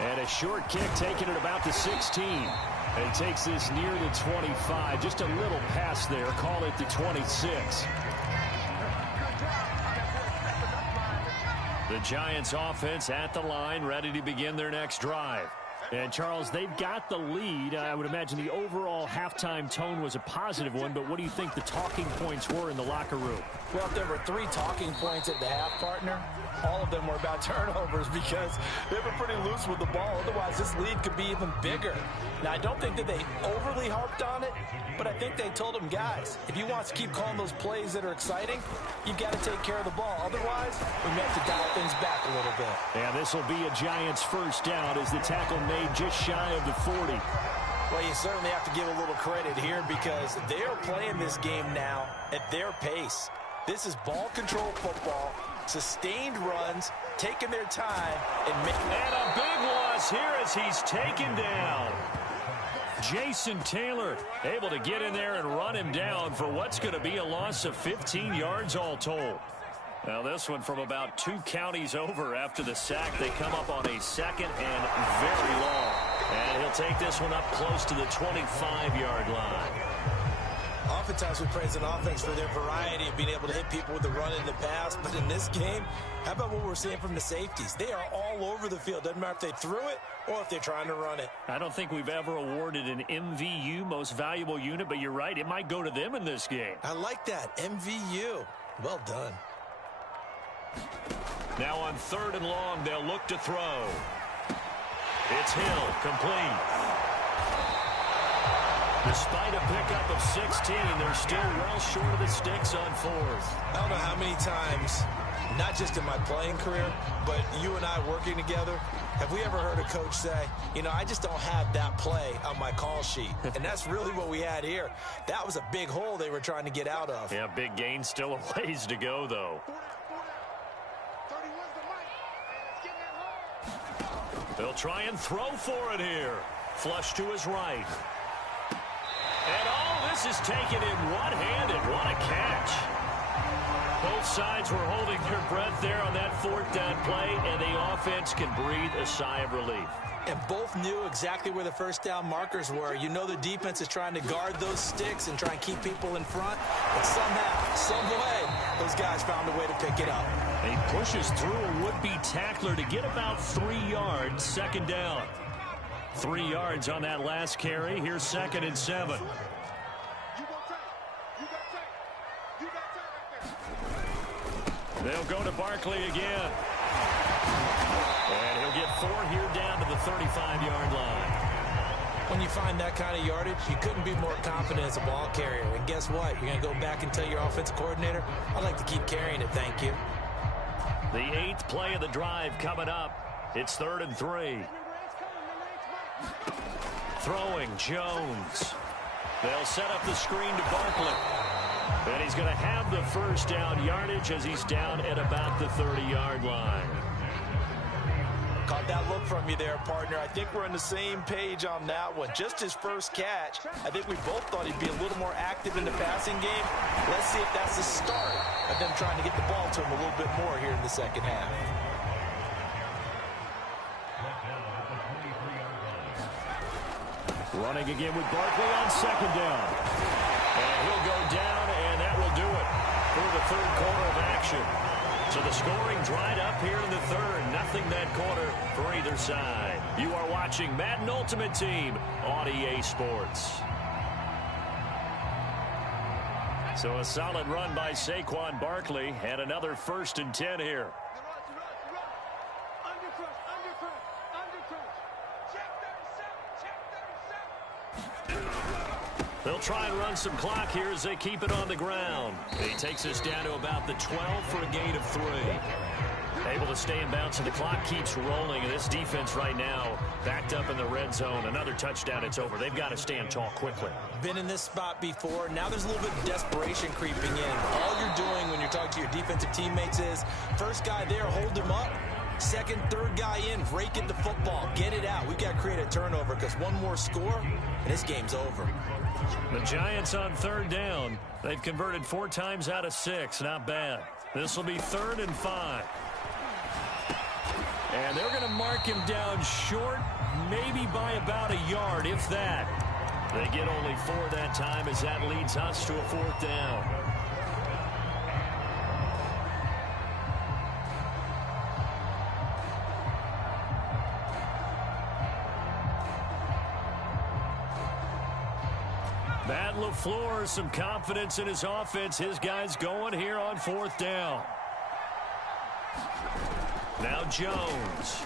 And a short kick taken at about the 16. And he takes this near the 25. Just a little pass there. Call it the 26. The Giants offense at the line, ready to begin their next drive. And, Charles, they've got the lead. I would imagine the overall halftime tone was a positive one, but what do you think the talking points were in the locker room? Well, if there were 3 talking points at the half, partner, all of them were about turnovers because they were pretty loose with the ball. Otherwise, this lead could be even bigger. Now, I don't think that they overly harped on it, but I think they told them, guys, if you want to keep calling those plays that are exciting, you've got to take care of the ball. Otherwise, we may have to dial things back a little bit. And this will be a Giants first down as the tackle made just shy of the 40. Well, you certainly have to give a little credit here because they are playing this game now at their pace. This is ball control football, sustained runs, taking their time, and a big loss here as he's taken down. Jason Taylor able to get in there and run him down for what's going to be a loss of 15 yards all told. Now this one from about 2 counties over after the sack. They come up on a 2nd and very long. And he'll take this one up close to the 25-yard line. Oftentimes we praise an offense for their variety of being able to hit people with the run in the pass. But in this game, how about what we're seeing from the safeties? They are all over the field. Doesn't matter if they threw it or if they're trying to run it. I don't think we've ever awarded an MVU, most valuable unit, but you're right. It might go to them in this game. I like that. MVU. Well done. Now on 3rd and long, they'll look to throw. It's Hill, complete. Despite a pickup of 16, they're still well short of the sticks on 4th. I don't know how many times, not just in my playing career, but you and I working together, have we ever heard a coach say, you know, I just don't have that play on my call sheet. And that's really what we had here. That was a big hole they were trying to get out of. Yeah, big gain, still a ways to go, though. They'll try and throw for it here. Flush to his right. And all this is taken in one-handed. What a catch. Both sides were holding their breath there on that 4th down play, and the offense can breathe a sigh of relief. And both knew exactly where the first down markers were. You know the defense is trying to guard those sticks and try and keep people in front. But somehow, some way, those guys found a way to pick it up. He pushes through a would-be tackler to get about 3 yards, 2nd down. 3 yards on that last carry. Here's 2nd and 7. They'll go to Barkley again. And he'll get 4 here down to the 35-yard line. When you find that kind of yardage, you couldn't be more confident as a ball carrier. And guess what? You're going to go back and tell your offensive coordinator, I'd like to keep carrying it, thank you. The 8th play of the drive coming up. It's 3rd and 3. Throwing Jones. They'll set up the screen to Barkley. And he's going to have the first down yardage as he's down at about the 30-yard line. Caught that look from you there, partner. I think we're on the same page on that one. Just his first catch, I think we both thought he'd be a little more active in the passing game. Let's see if that's the start of them trying to get the ball to him a little bit more here in the second half. Running again with Barkley on second down. And he'll go down, and that will do it for the third quarter of action. So the scoring dried up here in the third. Nothing that quarter for either side. You are watching Madden Ultimate Team on EA Sports. So a solid run by Saquon Barkley and another 1st and 10 here. They'll try and run some clock here as they keep it on the ground. He takes us down to about the 12 for a gain of 3. Able to stay in bounds, and the clock keeps rolling. And this defense right now backed up in the red zone. Another touchdown, it's over. They've got to stand tall quickly. Been in this spot before. Now there's a little bit of desperation creeping in. All you're doing when you're talking to your defensive teammates is, first guy there, hold him up. Second, third guy in, rake in the football. Get it out. We've got to create a turnover because one more score, and this game's over. The Giants on 3rd down. They've converted 4 times out of 6. Not bad. This will be 3rd and 5. And they're going to mark him down short, maybe by about a yard, if that. They get only 4 that time as that leads us to a 4th down. Matt LaFleur, some confidence in his offense. His guys going here on 4th down. Now Jones.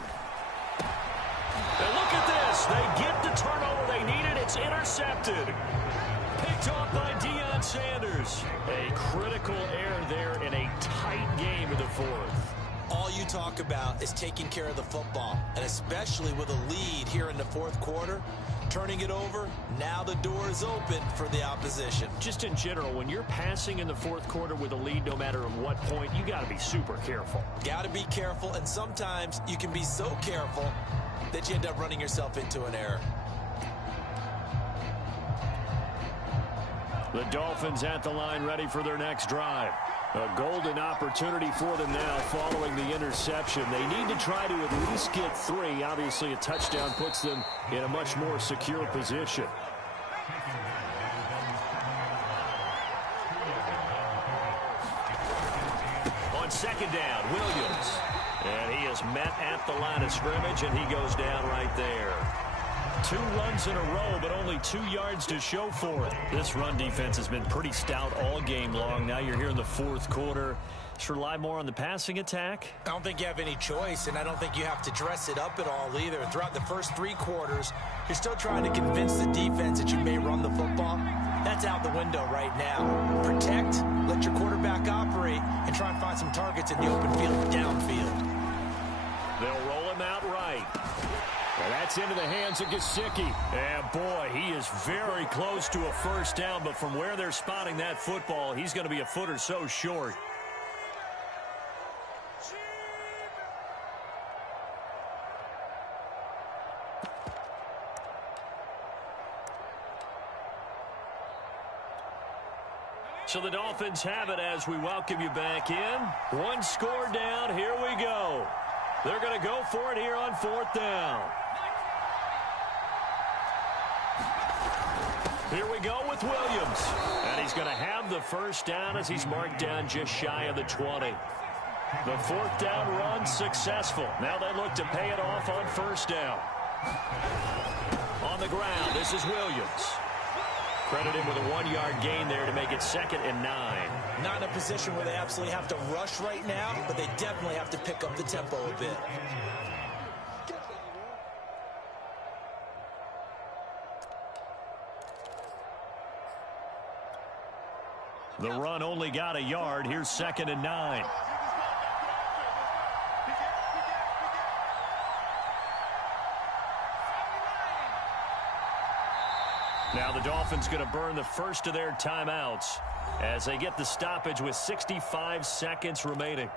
And look at this. They get the turnover they needed. It's intercepted. Picked off by Deion Sanders. A critical error there in a tight game in the 4th. All you talk about is taking care of the football, and especially with a lead here in the 4th quarter. Turning it over, now the door is open for the opposition. Just in general, when you're passing in the 4th quarter with a lead, no matter at what point, you got to be super careful. Got to be careful, and sometimes you can be so careful that you end up running yourself into an error. The Dolphins at the line, ready for their next drive. A golden opportunity for them now following the interception. They need to try to at least get 3. Obviously, a touchdown puts them in a much more secure position. On 2nd down, Williams. And he is met at the line of scrimmage, and he goes down right there. 2 runs in a row, but only 2 yards to show for it. This run defense has been pretty stout all game long. Now you're here in the 4th quarter. Just rely more on the passing attack. I don't think you have any choice, and I don't think you have to dress it up at all either. Throughout the first 3 quarters, you're still trying to convince the defense that you may run the football. That's out the window right now. Protect, let your quarterback operate, and try and find some targets in the open field downfield. They'll roll him out right. And that's into the hands of Gesicki. And, boy, he is very close to a 1st down, but from where they're spotting that football, he's going to be a foot or so short. So the Dolphins have it as we welcome you back in. 1 score down. Here we go. They're going to go for it here on 4th down. Here we go with Williams. And he's going to have the 1st down as he's marked down just shy of the 20. The 4th down run successful. Now they look to pay it off on 1st down. On the ground, this is Williams. Credit him with a 1-yard gain there to make it 2nd and 9. Not in a position where they absolutely have to rush right now, but they definitely have to pick up the tempo a bit. The run only got a yard. Here's 2nd and 9. Now the Dolphins going to burn the first of their timeouts as they get the stoppage with 65 seconds remaining.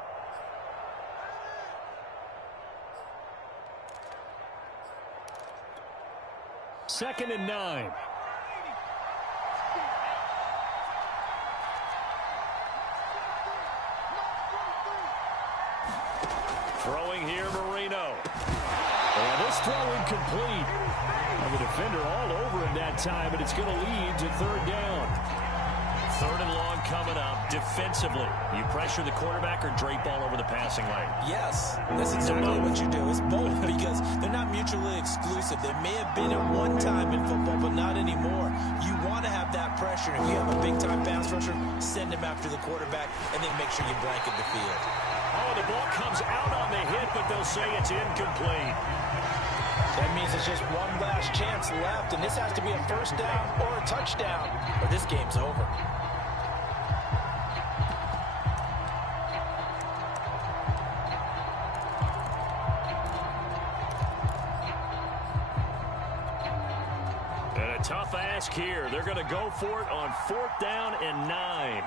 Second and 9. Throwing here, Marino. And this throw incomplete. a defender all over him that time, and it's going to lead to third down. Third and long coming up. Defensively, you pressure the quarterback or drape all over the passing lane? Yes, that's exactly what you do. It's both because they're not mutually exclusive. They may have been at one time in football, but not anymore. You want to have that pressure. If you have a big-time pass rusher, send him after the quarterback, and then make sure you blanket the field. Oh, the ball comes out on the hit, but they'll say it's incomplete. That means it's just one last chance left, and this has to be a first down or a touchdown, or this game's over. And a tough ask here. They're going to go for it on 4th down and 9.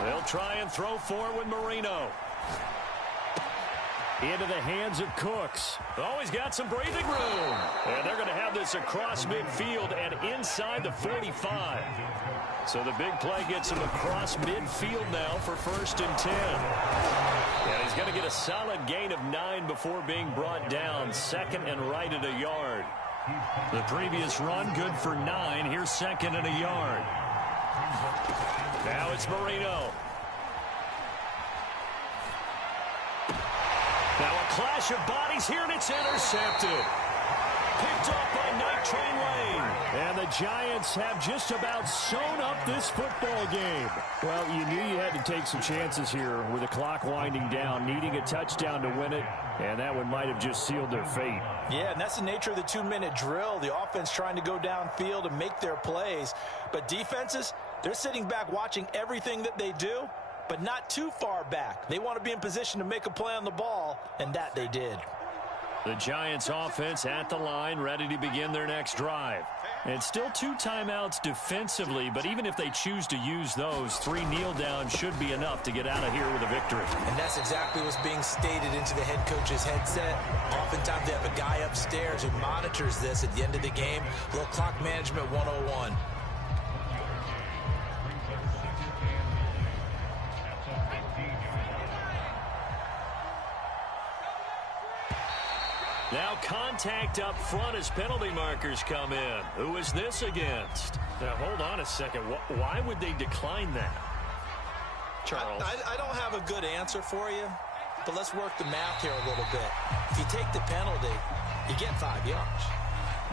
They'll try and throw for it with Marino. Into the hands of Cooks. Oh, he's got some breathing room. And they're going to have this across midfield and inside the 45. So the big play gets him across midfield now for 1st and 10. And he's going to get a solid gain of 9 before being brought down. 2nd and right at a yard. The previous run good for 9. Here's 2nd and a yard. Now it's Marino. Now a clash of bodies here, and it's intercepted. Picked off by Night Train Lane. And the Giants have just about sewn up this football game. Well, you knew you had to take some chances here with the clock winding down, needing a touchdown to win it, and that one might have just sealed their fate. Yeah, and that's the nature of the 2-minute drill. The offense trying to go downfield and make their plays. But defenses, they're sitting back watching everything that they do, but not too far back. They want to be in position to make a play on the ball, and that they did. The Giants offense at the line, ready to begin their next drive. And still 2 timeouts defensively, but even if they choose to use those, 3 kneel downs should be enough to get out of here with a victory. And that's exactly what's being stated into the head coach's headset. Oftentimes they have a guy upstairs who monitors this at the end of the game. A little clock management 101. Now contact up front as penalty markers come in. Who is this against? Now, hold on a second. Why would they decline that? Charles? I don't have a good answer for you, but let's work the math here a little bit. If you take the penalty, you get 5 yards.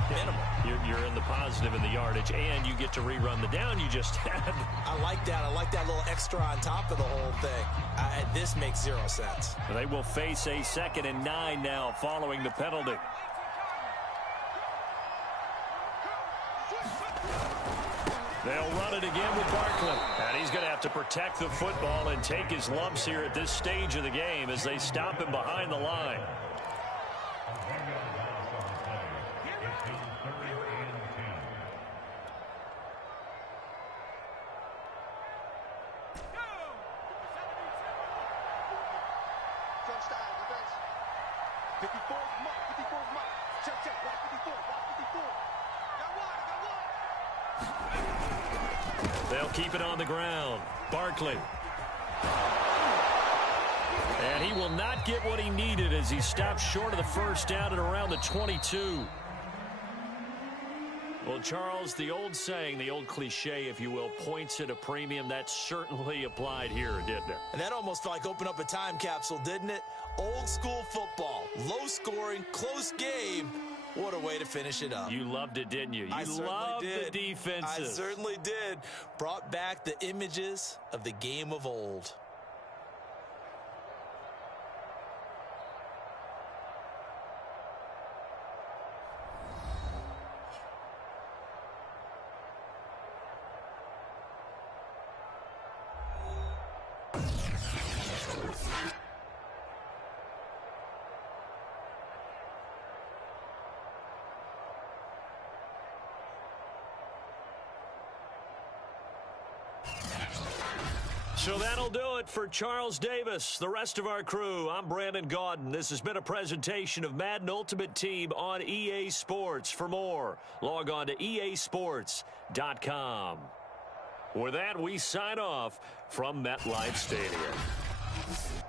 Minimum. You're in the positive in the yardage, and you get to rerun the down you just had. I like that. I like that little extra on top of the whole thing. This makes 0 sense. They will face a 2nd and 9 now following the penalty. They'll run it again with Barkley. And he's going to have to protect the football and take his lumps here at this stage of the game as they stop him behind the line. They'll keep it on the ground. Barkley. And he will not get what he needed as he stopped short of the first down at around the 22. Well, Charles, the old saying, the old cliche, if you will, points at a premium. That certainly applied here, didn't it? And that almost felt like opened up a time capsule, didn't it? Old school football. Low scoring, close game. What a way to finish it up. You loved it, didn't you? You loved the defenses. I certainly did. Brought back the images of the game of old. So that'll do it for Charles Davis, the rest of our crew. I'm Brandon Gaudin. This has been a presentation of Madden Ultimate Team on EA Sports. For more, log on to easports.com. With that, we sign off from MetLife Stadium.